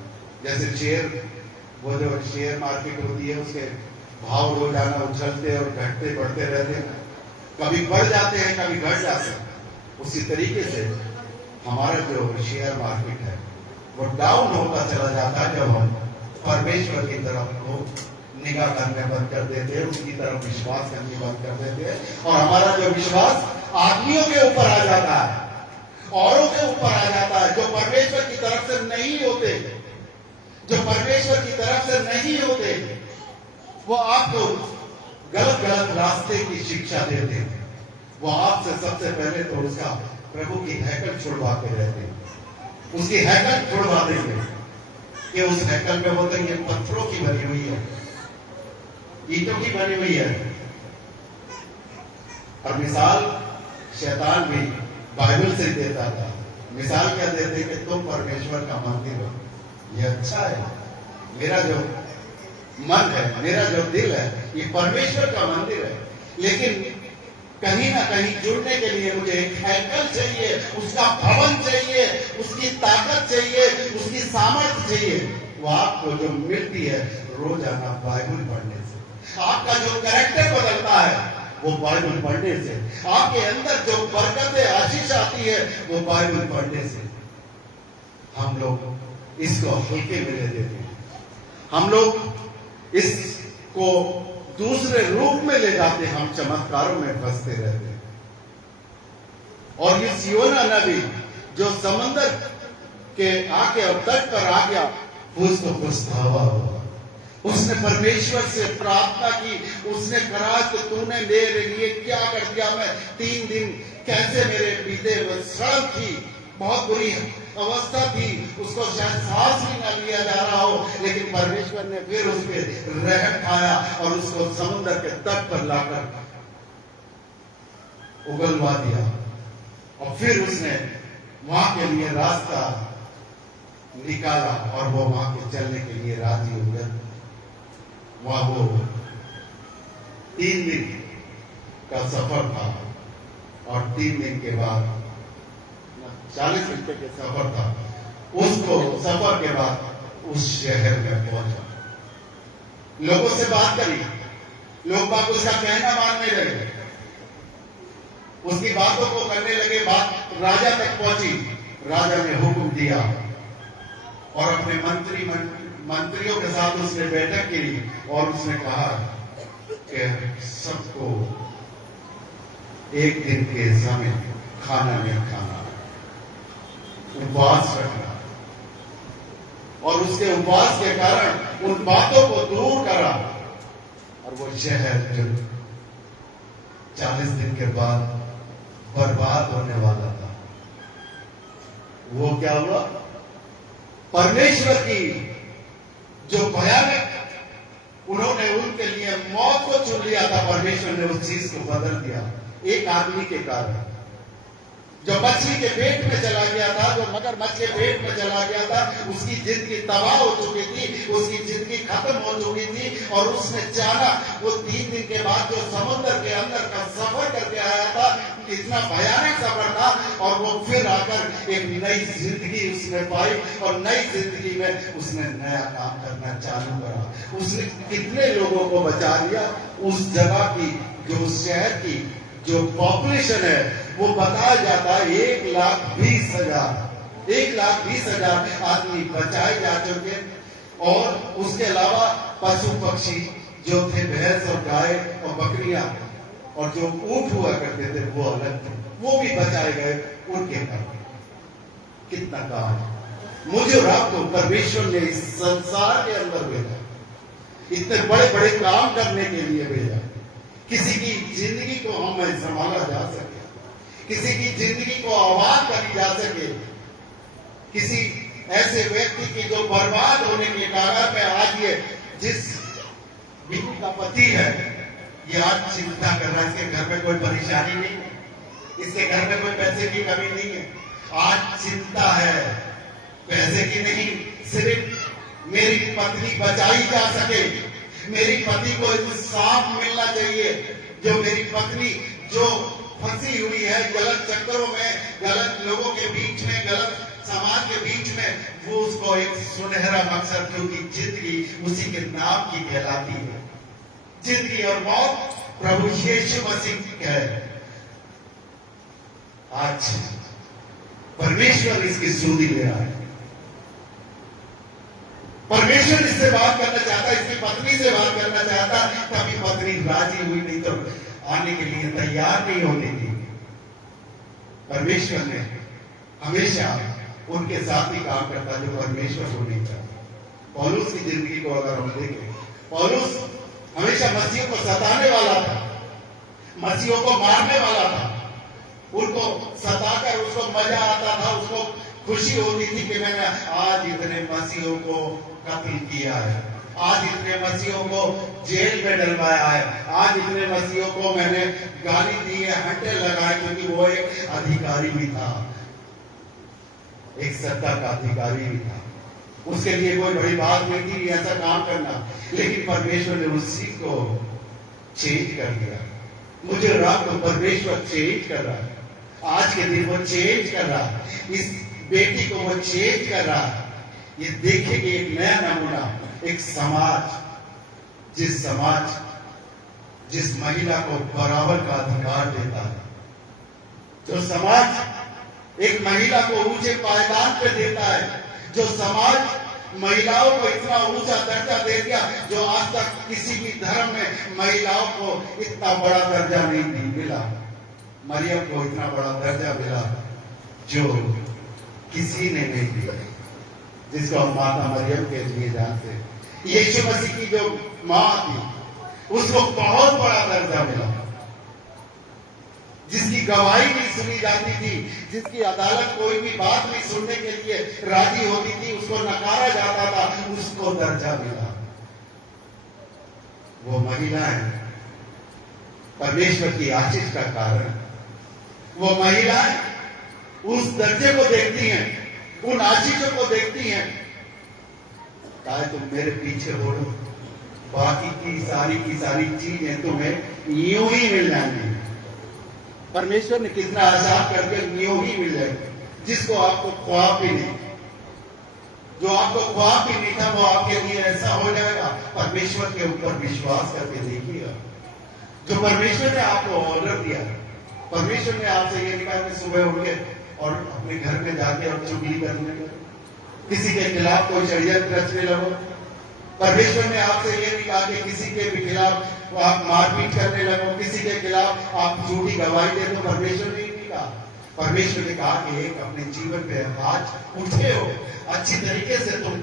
जैसे शेयर, वो जो शेयर मार्केट होती है, उसके भाव रोजाना उछलते और घटते बढ़ते रहते हैं, कभी बढ़ जाते हैं, कभी घट जाते हैं। उसी तरीके से हमारा जो शेयर मार्केट है वो डाउन होता चला जाता है जब हम परमेश्वर की तरफ को निगाह करने बंद कर देते हैं, उसकी तरफ विश्वास करने बंद कर देते हैं, और हमारा जो विश्वास आदमियों के ऊपर आ जाता है, औरों के ऊपर आ जाता है, जो परमेश्वर की तरफ से नहीं होते, जो परमेश्वर की तरफ से नहीं होते, वो आपको गलत गलत रास्ते की शिक्षा देते हैं। वो आपसे सबसे पहले तो उसका प्रभु की हैकल छुड़वाते रहते हैं, उसकी हैकल छुड़वा देंगे कि उस हैकल में वो तो ये पत्थरों की बनी हुई है, ईंटों की बनी हुई है। और मिसाल शैतान भी बाइबल से देता था। मिसाल क्या देते कि तुम परमेश्वर का मंदिर हो, ये अच्छा है, मेरा जो मन है, मेरा जो दिल है, ये परमेश्वर का मंदिर है। लेकिन कहीं ना कहीं जुड़ने के लिए मुझे एक हैकल चाहिए, उसका भवन चाहिए, उसकी ताकत चाहिए, उसकी सामर्थ्य चाहिए। वो आपको जो मिलती है रोजाना बाइबल पढ़ने से। आपका जो कैरेक्टर बदलता है वो बाइबल पढ़ने से। आपके अंदर जो बरकतें, आशीष आती है वो बाइबल पढ़ने से। हम लोग इसको हल्के में ले लेते हैं, हम लोग इसको दूसरे रूप में ले जाते, हम चमत्कारों में फंसते रहते हैं। और ये योना नबी जो समंदर के आके अब तट पर आ गया, उसको पछतावा हुआ, उसने परमेश्वर से प्रार्थना की, उसने कहा कि तूने मेरे लिए क्या कर दिया? मैं 3 दिन कैसे मेरे बीते, सड़क थी, बहुत बुरी अवस्था थी, उसको शायद सांस भी ना लिया जा रहा हो, लेकिन परमेश्वर ने फिर उस पर रहम खाया और उसको समुद्र के तट पर लाकर उगलवा दिया। और फिर उसने वहां के लिए रास्ता निकाला और वो वहां के चलने के लिए राजी हो गया। वहां वो 3 दिन का सफर था और 3 दिन के बाद 40 घंटे के सफर था। उसको सफर के बाद उस शहर में पहुंचा, लोगों से बात करी, लोग बात उसका कहना मानने लगे, उसकी बातों को करने लगे। बात राजा तक पहुंची, राजा ने हुक्म दिया और अपने मंत्रियों के साथ उसने बैठक की और उसने कहा कि सबको एक दिन के समय खाना नहीं खाना, उपवास रखना। और उसके उपवास के कारण उन बातों को दूर करा, और वो शहर जो 40 दिन के बाद बर्बाद होने वाला था, वो क्या हुआ? परमेश्वर की जो भयानक उन्होंने उनके लिए मौत को चुन लिया था, परमेश्वर ने उस चीज को बदल दिया एक आदमी के कारण। जो मछली के पेट में चला गया था, जो मगरमच्छ के पेट में चला गया था, उसकी जिंदगी तबाह हो चुकी थी, उसकी जिंदगी खत्म हो चुकी थी। और उसने जाना, वो 3 दिन के बाद जो समुद्र के अंदर का सफर करके आया था, इतना भयानक सफर था, और वो फिर आकर एक नई जिंदगी उसने पाई, और नई जिंदगी में उसने नया काम करना चालू करा। उसने कितने लोगों को बचा लिया? उस जगह की, जो उस शहर की जो पॉपुलेशन है, वो बताया जाता है 1,20,000 1,20,000 आदमी बचाए जा चुके। और उसके अलावा पशु पक्षी जो थे, भैंस और गाय और बकरियां और जो ऊंट हुआ करते थे, वो अलग थे, वो भी बचाए गए उनके कारण। कितना काम है! मुझे और आपको परमेश्वर ने इस संसार के अंदर भेजा, इतने बड़े बड़े काम करने के लिए भेजा। किसी की जिंदगी को हमें संभाला जा सके, किसी की जिंदगी को आबाद करी जा सके, किसी ऐसे व्यक्ति की जो बर्बाद होने के कारण में आज ये जिस बीवी का पति है, ये आज चिंता कर रहा है, इसके घर में कोई परेशानी नहीं है, इसके घर में कोई पैसे की कमी नहीं है। आज चिंता है पैसे की नहीं, सिर्फ मेरी पत्नी बचाई जा सके, मेरी पति को इंसाफ मिलना चाहिए। जो मेरी पत्नी जो फंसी हुई है गलत चक्करों में, गलत लोगों के बीच में, गलत समाज के बीच में, वो उसको एक सुनहरा मकसद, क्योंकि जिंदगी उसी के नाम की कहलाती है। जिंदगी और मौत प्रभु यीशु मसीह की है। आज परमेश्वर इसकी सुधि ले रहा है। परमेश्वर इससे बात करना चाहता, इसकी पत्नी से बात करना चाहता, तभी पत्नी राजी हुई, नहीं तो आने के लिए तैयार नहीं होने दी। परमेश्वर ने हमेशा उनके साथ ही काम करता जो परमेश्वर को नहीं चाहता। पौलुस की जिंदगी को अगर हम देखें, पौलुस हमेशा मसीह को सताने वाला था, मसीहों को मारने वाला था, उनको सताकर उसको मजा आता था, उसको खुशी होती थी कि मैंने आज इतने मसीहों को कत्ल किया है, आज इतने मसीहों को जेल में डलवाया है, आज इतने मसीहों को मैंने गाली दी है, हंटे लगाए, क्योंकि वो एक अधिकारी भी था, एक सत्ता का अधिकारी भी था। उसके लिए कोई बड़ी बात नहीं थी ऐसा काम करना, लेकिन परमेश्वर ने उस चीज को चेंज कर दिया। मुझे रात को परमेश्वर चेंज कर रहा है, आज के दिन वो चेंज कर रहा है, इस बेटी को वो चेंज कर रहा है। ये देखेंगे एक नया नमूना, एक समाज, जिस महिला को बराबर का अधिकार देता है, जो समाज एक महिला को ऊंचे पायदान पे देता है, जो समाज महिलाओं को इतना ऊंचा दर्जा दे दिया, जो आज तक किसी भी धर्म में महिलाओं को इतना बड़ा दर्जा नहीं मिला। मरियम को इतना बड़ा दर्जा मिला जो किसी ने नहीं दिया, जिसको हम माता मरियम के लिए जानते हैं। यीशु मसीह की जो मां थी, उसको बहुत बड़ा दर्जा मिला, जिसकी गवाही नहीं सुनी जाती थी, जिसकी अदालत कोई भी बात नहीं सुनने के लिए राजी होती थी, उसको नकारा जाता था, उसको दर्जा मिला। वो महिलाएं परमेश्वर की आशीष का कारण, वो महिलाएं उस दर्जे को देखती हैं, उन आशीषों को देखती हैं, चाहे तुम मेरे पीछे हो, बाकी की सारी चीजें तुम्हें यूं ही मिल जाएंगी। परमेश्वर ने कितना आसान करके यूं ही मिल जाएगी, जिसको आपको ख्वाब भी नहीं, जो आपको ख्वाब भी नहीं था, वो आपके लिए ऐसा हो जाएगा। परमेश्वर के ऊपर विश्वास करके देखिएगा। जो परमेश्वर ने आपको ऑर्डर दिया, परमेश्वर ने आपसे ये लिखा कि सुबह उठ के और अपने घर में जाके और चुगली करने लगो, किसी के खिलाफ कोई षड्यंत्र रचने लगो। परमेश्वर ने आपसे ये नहीं कहा कि किसी के भी खिलाफ आप मारपीट करने लगो, किसी के खिलाफ आप झूठी गवाही दे दो। परमेश्वर ने नहीं कहा। परमेश्वर ने कहा कि एक अपने जीवन पे आज उठे हो, अच्छी तरीके से तुम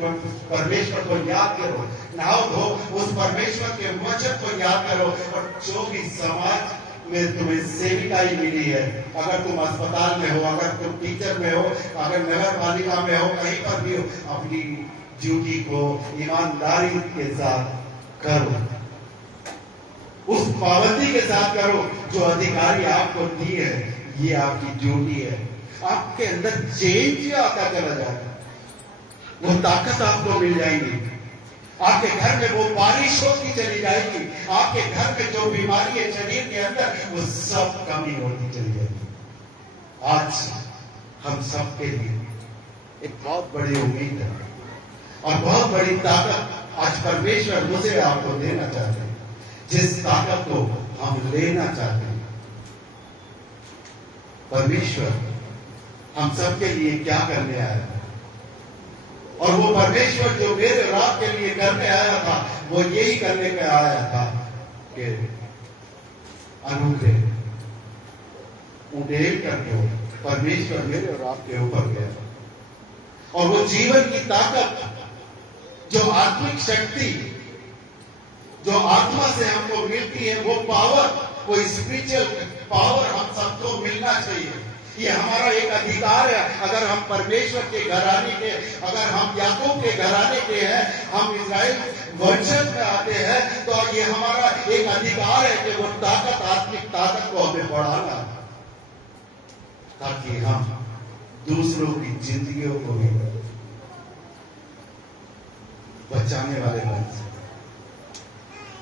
परमेश्वर को याद करो, नहाओ धो, उस परमेश्वर के वचन को याद करो। और जो भी समाज में तुम्हें सेविकाई मिली है, अगर तुम अस्पताल में हो, अगर तुम टीचर में हो, अगर नगर पालिका में हो, कहीं पर भी हो, अपनी ड्यूटी को ईमानदारी के साथ करो, उस पाबंदी के साथ करो जो अधिकारी आपको दी है। ये आपकी ड्यूटी है। आपके अंदर चेंज आता चला जाएगा, वो ताकत आपको मिल जाएगी, आपके घर में वो बारिश होती चली जाएगी, आपके घर में जो बीमारी है शरीर के अंदर वो सब कमी होती चली जाएगी। आज हम सबके लिए एक बहुत बड़ी उम्मीद है और बहुत बड़ी ताकत आज परमेश्वर मुझे आपको देना चाहते हैं, जिस ताकत को हम लेना चाहते हैं। परमेश्वर हम सबके लिए क्या करने आया था, और वो परमेश्वर जो मेरे और आपके लिए करने आया था, वो यही करने पे आया था कि अनुग्रह उड़ेल करके परमेश्वर मेरे और आपके ऊपर गया, और वो जीवन की ताकत, जो आत्मिक शक्ति जो आत्मा से हमको मिलती है, वो पावर, वो स्पिरिचुअल पावर हम सबको मिलना चाहिए। ये हमारा एक अधिकार है। अगर हम परमेश्वर के घराने के, अगर हम याकूब के घराने के हैं, हम इस्राएल वंशज में आते हैं, तो ये हमारा एक अधिकार है कि वो ताकत, आत्मिक ताकत को हमें बढ़ाना, ताकि हम दूसरों की जिंदगियों को भी बचाने वाले बन सके,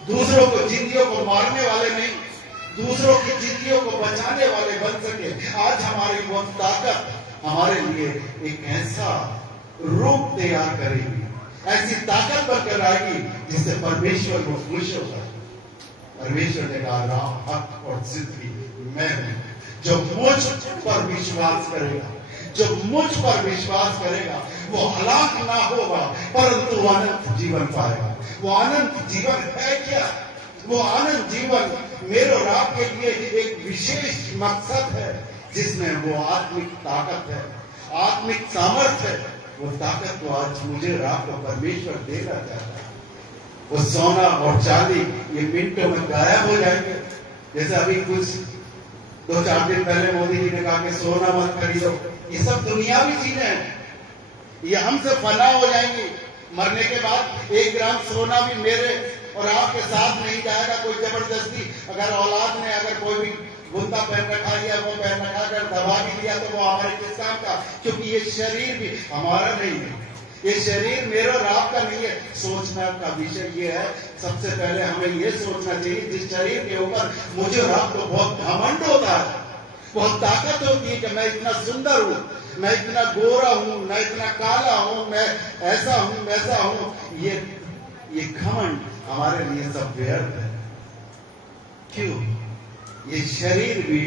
दूसरों को जिंदगियों को मारने वाले नहीं, दूसरों की जिंदगियों को बचाने वाले बन सके। आज हमारी वो ताकत हमारे लिए एक ऐसा रूप तैयार करेगी, ऐसी ताकत बनकर आएगी जिससे परमेश्वर को खुश होगा। परमेश्वर ने कहा, राम, हक और जिंदगी मैं हूं। जो मुझ पर विश्वास करेगा, जो मुझ पर विश्वास करेगा, वो हलाक ना होगा परंतु अनंत जीवन पाएगा। वो अनंत जीवन है क्या? वो अनंत जीवन मेरे और आपके लिए एक विशेष मकसद है, जिसमें वो आत्मिक ताकत है, आत्मिक सामर्थ्य है। वो ताकत को आज मुझे और आपको परमेश्वर देना चाहता है। वो सोना और चांदी ये मिनटों में गायब हो जाएंगे। जैसे अभी कुछ 2-4 दिन पहले मोदी जी ने कहा कि सोना मत खरीदो, ये सब दुनियावी चीजें हैं, ये हमसे फना हो जाएंगी। मरने के बाद 1 ग्राम सोना भी मेरे और आपके साथ नहीं जाएगा कोई जबरदस्ती। अगर औलाद ने अगर कोई भी बुंदा पहन रखा या वो पहन रखा, अगर दबा भी दिया तो वो हमारे किस काम का? क्योंकि ये शरीर भी हमारा नहीं है, ये शरीर मेरा और आपका नहीं है। सोचना का विषय ये है, सबसे पहले हमें ये सोचना चाहिए, जिस शरीर के ऊपर मुझे और आपको बहुत घमंड होता है, बहुत ताकत होती है कि मैं इतना सुंदर हूं, मैं इतना गोरा हूं, मैं इतना काला हूं, मैं ऐसा हूं, वैसा हूं, ये घमंड हमारे लिए सब व्यर्थ है। क्यों? ये शरीर भी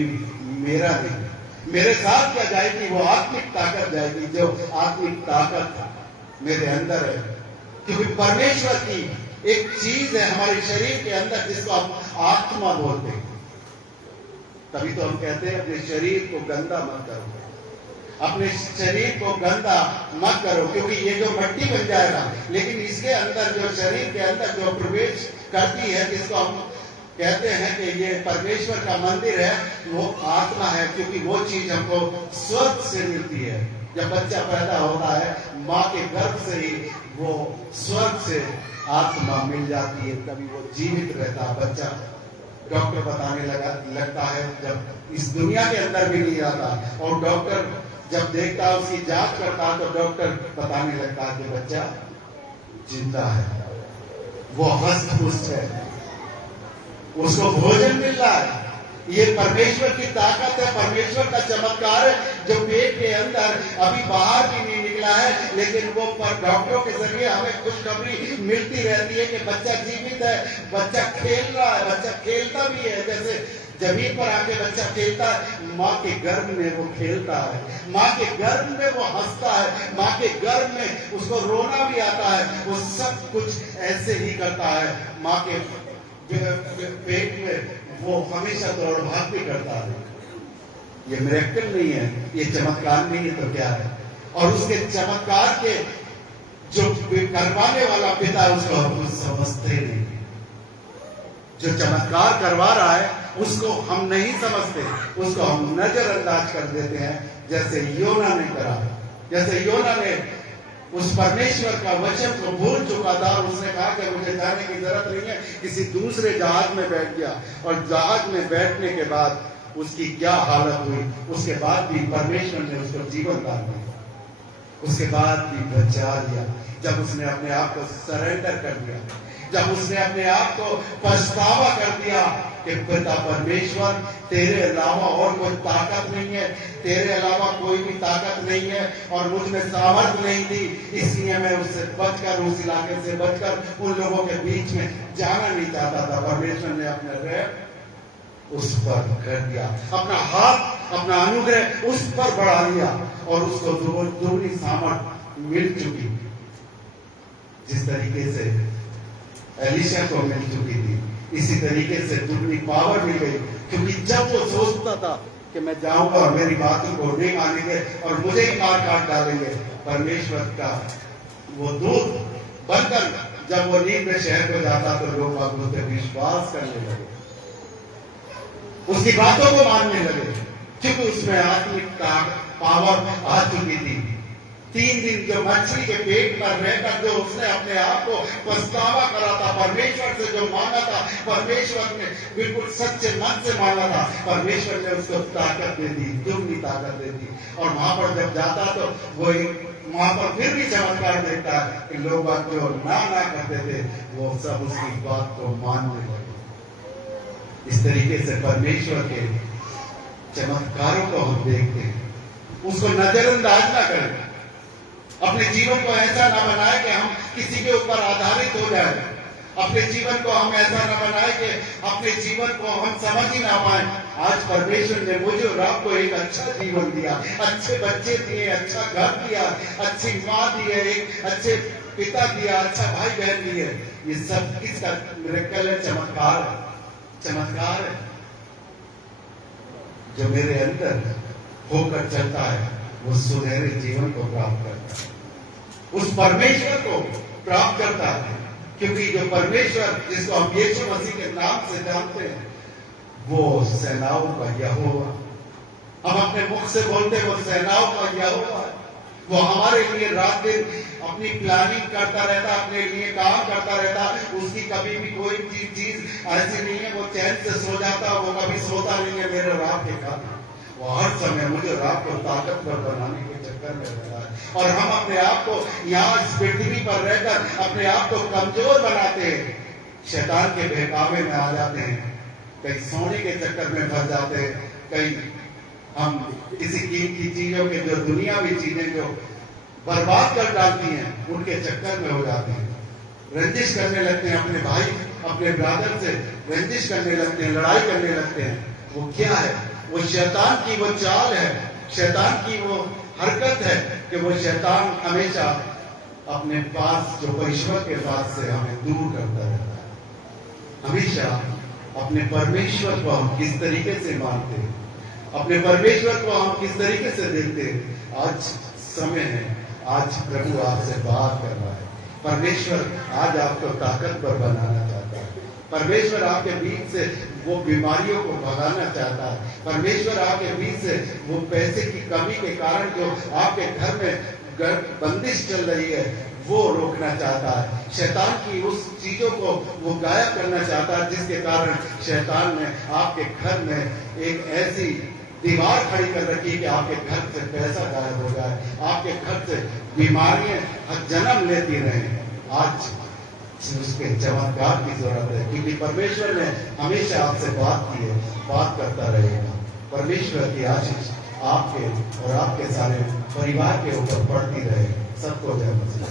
मेरा नहीं, मेरे साथ क्या जाएगी? वो आत्मिक ताकत जाएगी, जो आत्मिक ताकत मेरे अंदर है। क्योंकि परमेश्वर की एक चीज है हमारे शरीर के अंदर, जिसको हम आत्मा बोलते हैं। तभी तो हम कहते हैं अपने शरीर को गंदा मत करो, अपने शरीर को गंदा मत करो, क्योंकि ये जो मट्टी बन जाएगा, लेकिन इसके अंदर जो शरीर के अंदर जो प्रवेश करती है, जिसको हम कहते हैं कि ये परमेश्वर का मंदिर है, वो आत्मा है। क्योंकि वो चीज हमको स्वर्ग से मिलती है। जब बच्चा पैदा होता है, माँ के गर्भ से ही वो स्वर्ग से आत्मा मिल जाती है, तभी वो जीवित रहता है बच्चा। डॉक्टर बताने लगता है, जब इस दुनिया के अंदर भी नहीं आता, और डॉक्टर जब देखता है, उसकी जांच करता है, तो डॉक्टर बताने लगता है कि बच्चा जिंदा है, वो हस्त पुष्ट है, उसको भोजन मिल रहा है। ये परमेश्वर की ताकत है, परमेश्वर का चमत्कार है, जो पेट के अंदर अभी बाहर भी नहीं निकला है, लेकिन वो डॉक्टरों के जरिए हमें खुशखबरी मिलती रहती है कि बच्चा जीवित है, बच्चा खेल रहा है, बच्चा खेलता भी है। जैसे जमीन पर आके बच्चा खेलता है, माँ के गर्भ में वो खेलता है, माँ के गर्भ में वो हंसता है, माँ के गर्भ में उसको रोना भी आता है, वो सब कुछ ऐसे ही करता है। माँ के पेट में वो हमेशा दौड़ भाग भी करता है। ये मिरेकल नहीं है, ये चमत्कार नहीं है तो क्या है? और उसके चमत्कार के जो करवाने वाला पिता है उसको हम समझते नहीं। जो चमत्कार करवा रहा है उसको हम नहीं समझते, उसको हम नजरअंदाज कर देते हैं, जैसे योना ने करा। जैसे योना ने उस परमेश्वर का वचन को भूल चुका था, उसने कहा कि मुझे जाने की जरूरत नहीं है, किसी दूसरे जहाज में बैठ गया। और जहाज में बैठने के बाद उसकी क्या हालत हुई, उसके बाद भी परमेश्वर ने उसको जीवन दान दिया, उसके बाद भी बचा लिया। जब उसने अपने आप को सरेंडर कर दिया, जब उसने अपने आप को पछतावा कर दिया कि पिता परमेश्वर तेरे अलावा और कोई ताकत नहीं है, तेरे अलावा कोई भी ताकत नहीं है और मुझ में सामर्थ नहीं थी, इसलिए मैं उससे बचकर, उस इलाके से बचकर उन लोगों के बीच में जाना नहीं चाहता था। परमेश्वर ने अपने रहम उस पर कर दिया, अपना हाथ, अपना अनुग्रह उस पर बढ़ा लिया और उसको दोगुनी सामर्थ मिल चुकी, जिस तरीके से एलिशा को मिल चुकी थी, इसी तरीके से दुगनी पावर मिल गई। क्योंकि जब वो सोचता था कि मैं जाऊंगा और मेरी बातों को नहीं मानेंगे और मुझे ही मार काट डालेंगे, परमेश्वर का वो दूत बनकर जब वो नींद में शहर को जाता तो लोग उस पर विश्वास करने लगे, उसकी बातों को मानने लगे, क्योंकि उसमें आत्मिक पावर आ चुकी थी। 3 दिन जो मछली के पेट पर रहकर जो उसने अपने आप को पछतावा करा था, परमेश्वर से जो मांगा था, परमेश्वर ने बिल्कुल सच्चे मन से मांगा था, परमेश्वर ने उसको ताकत दे दी, दुगनी ताकत दे दी। और वहां पर जब जाता तो वो वहां पर फिर भी चमत्कार देखता है कि लोग जो ना करते थे वो सब उसकी बात को मानने लगे। इस तरीके से परमेश्वर के चमत्कारों को हम देखते हैं, उसको नजरअंदाज ना करें, अपने जीवन को ऐसा ना बनाए कि हम किसी के ऊपर आधारित हो जाए, अपने जीवन को हम ऐसा ना बनाए कि अपने जीवन को हम समझ ही ना पाए। आज परमेश्वर ने मुझे और आपको एक अच्छा जीवन दिया, अच्छे बच्चे दिए, अच्छा घर दिया, अच्छी माँ दी है, एक अच्छे पिता दिया, अच्छा भाई बहन दिए। ये सब किसका मिरेकल है? चमत्कार है, चमत्कार है। जो मेरे अंदर होकर चलता है वो सुनहरे जीवन को प्राप्त करता है, उस परमेश्वर को प्राप्त करता है। क्योंकि जो परमेश्वर जिसको हम यीशु मसीह के नाम से जानते हैं वो सेनाओं का यहोवा, हम अपने मुख से बोलते हैं वो सेनाओं का यहोवा, वो हमारे लिए रात दिन अपनी प्लानिंग करता रहता, अपने लिए काम करता रहता। उसकी कभी भी कोई चीज ऐसी नहीं है वो चैन से सो जाता, वो कभी सोता नहीं है मेरे रात के खातिर। वो हर समय मुझे रात को ताकतवर बनाने के चक्कर में रहता है। और हम अपने आप को यहाँ इस पृथ्वी पर रहकर अपने आप को कमजोर बनाते हैं, शैतान के बहकावे में आ जाते हैं, कहीं सोने के चक्कर में फंस जाते हैं, कहीं हम किसी कीमती चीजों के जो दुनियावी चीजें जो बर्बाद कर डालती हैं उनके चक्कर में हो जाते हैं, रंजिश करने लगते हैं, अपने भाई अपने ब्रदर से रंजिश करने लगते हैं, लड़ाई करने लगते हैं। वो क्या है? वो शैतान की वो चाल है, शैतान की वो हरकत है कि वो शैतान हमेशा अपने पास जो परमेश्वर के पास से हमें दूर करता रहता है। हमेशा अपने परमेश्वर को हम किस तरीके से मानते हैं, अपने परमेश्वर को हम किस तरीके से देखते हैं। आज समय है, आज प्रभु आपसे बात कर रहा है। परमेश्वर आज आपको ताकतवर बनाना चाहता है, परमेश्वर आपके बीच से वो बीमारियों को भगाना चाहता है, परमेश्वर आपके बीच से वो पैसे की कमी के कारण जो आपके घर में बंदिश चल रही है वो रोकना चाहता है। शैतान की उस चीजों को वो गायब करना चाहता है जिसके कारण शैतान ने आपके घर में एक ऐसी दीवार खड़ी कर रखी कि आपके घर से पैसा गायब हो जाए, आपके घर से बीमारियां जन्म लेती रहे। आज उसके चमत्कार की जरूरत है, क्योंकि परमेश्वर ने हमेशा आपसे बात की है, बात करता रहेगा। परमेश्वर की आशीष आपके और आपके सारे परिवार के ऊपर पड़ती रहे। सबको जय मसीह।